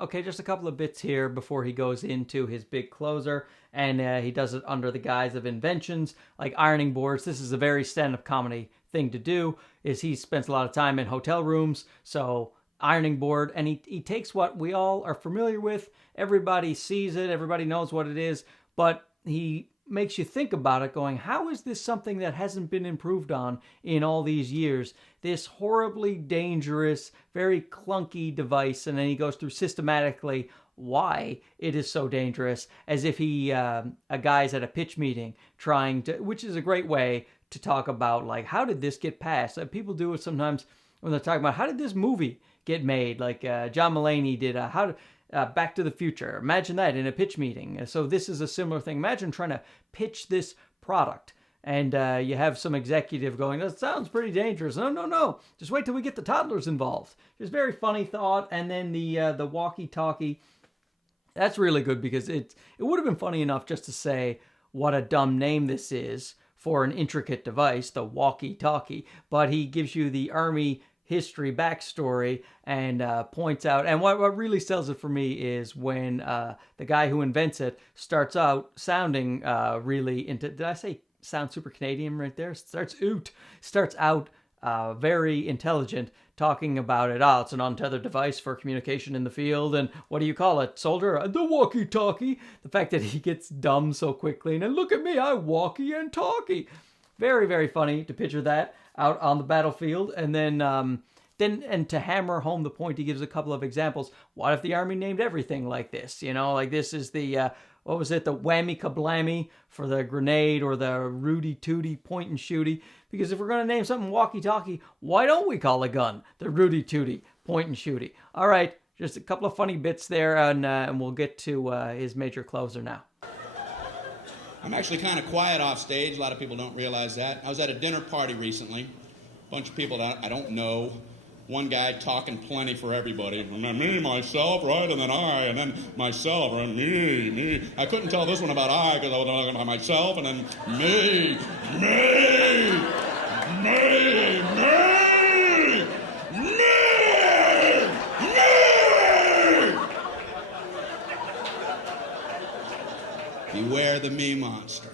Okay, just a couple of bits here before he goes into his big closer, and he does it under the guise of inventions like ironing boards. This is a very stand-up comedy thing to do, is he spends a lot of time in hotel rooms, so ironing board, and he takes what we all are familiar with, everybody sees it, everybody knows what it is, but he makes you think about it going, how is this something that hasn't been improved on in all these years? This horribly dangerous, very clunky device, and then he goes through systematically why it is so dangerous, as if a guy's at a pitch meeting trying to, which is a great way to talk about, like, how did this get passed? People do it sometimes when they're talking about, how did this movie get made? Like John Mulaney did, Back to the Future. Imagine that in a pitch meeting. So this is a similar thing. Imagine trying to pitch this product, and you have some executive going, that sounds pretty dangerous. No. Just wait till we get the toddlers involved. Just very funny thought. And then the walkie-talkie, that's really good because it would have been funny enough just to say what a dumb name this is for an intricate device, the walkie-talkie. But he gives you the Army history backstory and points out, and what really sells it for me is when the guy who invents it starts out sounding really into, did I say sound super Canadian right there? Starts out very intelligent, talking about it. It's an untethered device for communication in the field, and what do you call it, soldier? The walkie-talkie. The fact that he gets dumb so quickly, and look at me, I walkie and talkie. Very, very funny to picture that out on the battlefield. And then to hammer home the point, he gives a couple of examples. What if the Army named everything like this? Like this is the, what was it? The whammy kablammy for the grenade, or the Rudy Tooty point and shooty. Because if we're going to name something walkie-talkie, why don't we call a gun the Rudy Tooty point and shooty? All right, just a couple of funny bits there, and we'll get to his major closer now. I'm actually kind of quiet off stage. A lot of people don't realize that. I was at a dinner party recently. A bunch of people that I don't know. One guy talking plenty for everybody. And then me, myself, right? And then I, and then myself, and me. I couldn't tell this one about I because I was talking about myself, and then me. Beware the me monster.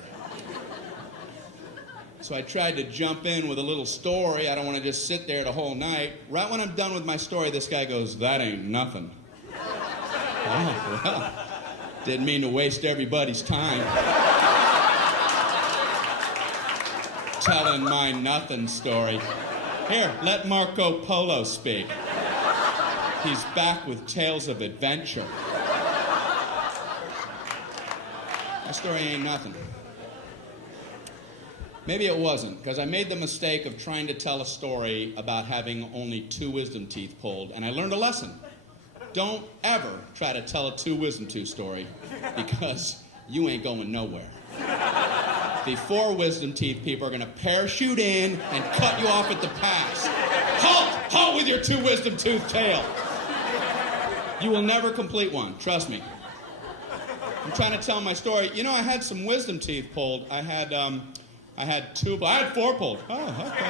So I tried to jump in with a little story. I don't want to just sit there the whole night. Right when I'm done with my story, this guy goes, that ain't nothing. Oh, well, didn't mean to waste everybody's time telling my nothing story. Here, let Marco Polo speak. He's back with tales of adventure. My story ain't nothing. Maybe it wasn't, because I made the mistake of trying to tell a story about having only 2 wisdom teeth pulled, and I learned a lesson. Don't ever try to tell a 2 wisdom tooth story, because you ain't going nowhere. The 4 wisdom teeth people are going to parachute in and cut you off at the pass. Halt! Halt with your 2 wisdom tooth tail. You will never complete one, trust me. I'm trying to tell my story. I had some wisdom teeth pulled. I had 4 pulled. Oh, okay.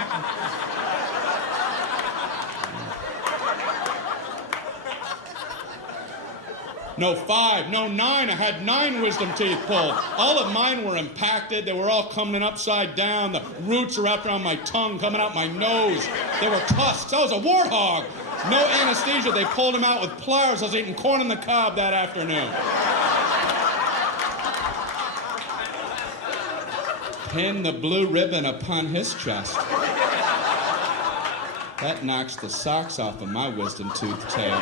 No 5, no 9. I had 9 wisdom teeth pulled. All of mine were impacted. They were all coming upside down. The roots are wrapped around my tongue, coming out my nose. They were tusks. I was a warthog. No anesthesia. They pulled him out with pliers. I was eating corn on the cob that afternoon. Pin the blue ribbon upon his chest. That knocks the socks off of my wisdom tooth tail.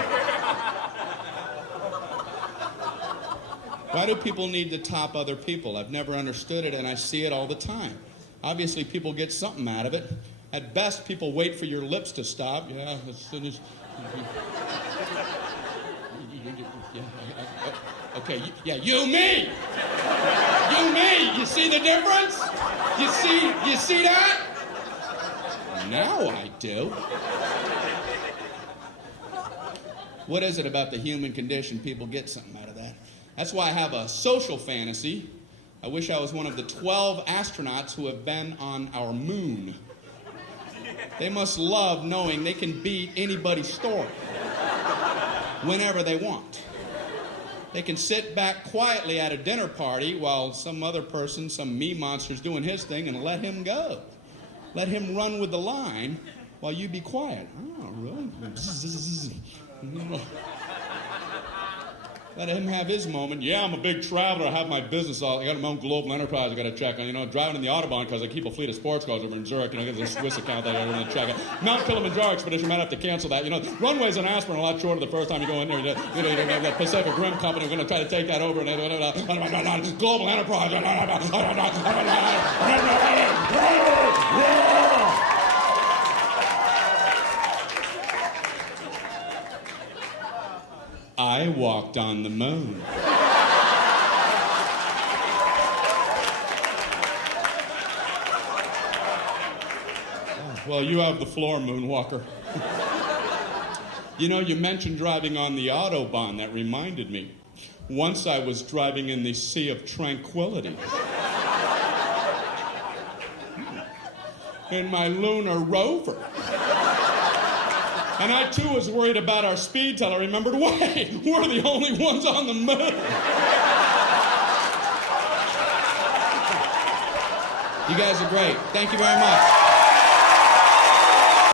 Why do people need to top other people? I've never understood it, and I see it all the time. Obviously, people get something out of it. At best, people wait for your lips to stop. Yeah, as soon as... Okay, you, me! You, me! You see the difference? You see that? Now I do. What is it about the human condition? People get something out of that. That's why I have a social fantasy. I wish I was one of the 12 astronauts who have been on our moon. They must love knowing they can beat anybody's story whenever they want. They can sit back quietly at a dinner party while some other person, some me monster's doing his thing, and let him go. Let him run with the line while you be quiet. Oh, really? Let him have his moment. Yeah, I'm a big traveler. I have my business. I got my own global enterprise I got to check on. Driving in the Autobahn because I keep a fleet of sports cars over in Zurich. I got this Swiss account that I got to check on. Mount Kilimanjaro expedition, might have to cancel that. Runways in Aspen are a lot shorter the first time you go in there. The Pacific Rim Company, we're going to try to take that over. Global enterprise. I walked on the moon. Well, you have the floor, moonwalker. You mentioned driving on the Autobahn. That reminded me. Once I was driving in the Sea of Tranquility. In my lunar rover. And I, too, was worried about our speed till I remembered, wait, we're the only ones on the moon. You guys are great. Thank you very much.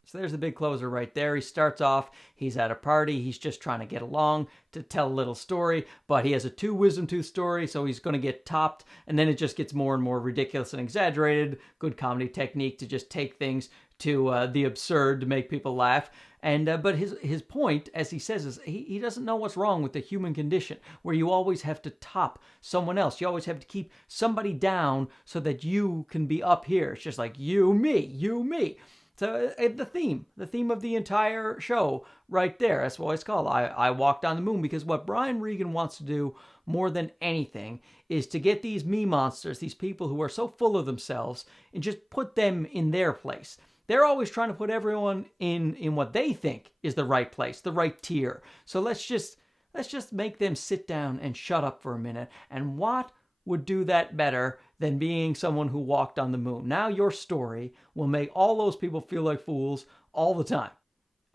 So there's the big closer right there. He starts off, he's at a party, he's just trying to get along to tell a little story, but he has a 2 wisdom tooth story, so he's going to get topped, and then it just gets more and more ridiculous and exaggerated. Good comedy technique to just take things to the absurd to make people laugh. And but his point, as he says, is he doesn't know what's wrong with the human condition, where you always have to top someone else. You always have to keep somebody down so that you can be up here. It's just like, you, me. So the theme of the entire show right there, that's what it's called. I walked on the moon, because what Brian Regan wants to do more than anything is to get these me monsters, these people who are so full of themselves, and just put them in their place. They're always trying to put everyone in what they think is the right place, the right tier. So let's just make them sit down and shut up for a minute. And what would do that better than being someone who walked on the moon? Now your story will make all those people feel like fools all the time.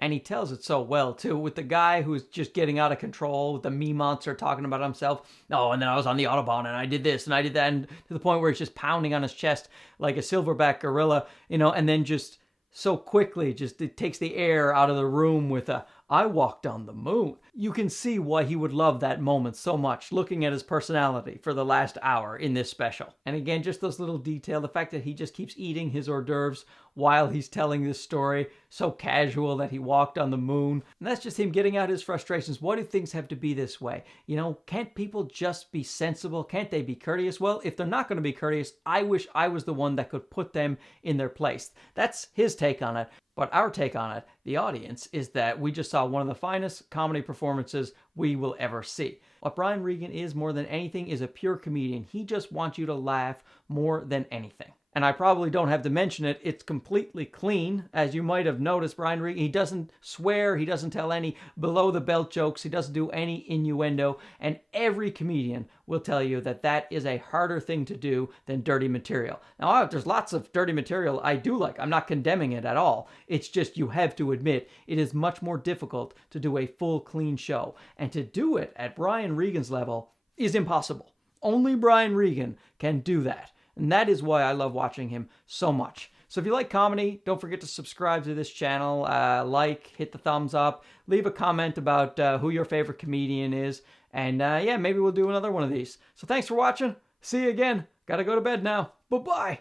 And he tells it so well, too, with the guy who's just getting out of control, with the me monster talking about himself. Oh, and then I was on the Autobahn, and I did this, and I did that, and to the point where he's just pounding on his chest like a silverback gorilla, and then just so quickly, just it takes the air out of the room with a, I walked on the moon. You can see why he would love that moment so much, looking at his personality for the last hour in this special. And again, just those little details, the fact that he just keeps eating his hors d'oeuvres while he's telling this story, so casual that he walked on the moon. And that's just him getting out his frustrations. Why do things have to be this way? Can't people just be sensible? Can't they be courteous? Well, if they're not going to be courteous, I wish I was the one that could put them in their place. That's his take on it. But our take on it, the audience, is that we just saw one of the finest comedy performances we will ever see. What Brian Regan is more than anything is a pure comedian. He just wants you to laugh more than anything. And I probably don't have to mention it. It's completely clean. As you might have noticed, Brian Regan, he doesn't swear. He doesn't tell any below-the-belt jokes. He doesn't do any innuendo. And every comedian will tell you that that is a harder thing to do than dirty material. Now, there's lots of dirty material I do like. I'm not condemning it at all. It's just you have to admit it is much more difficult to do a full, clean show. And to do it at Brian Regan's level is impossible. Only Brian Regan can do that. And that is why I love watching him so much. So if you like comedy, don't forget to subscribe to this channel, hit the thumbs up, leave a comment about who your favorite comedian is, and maybe we'll do another one of these. So thanks for watching. See you again. Gotta go to bed now. Bye-bye.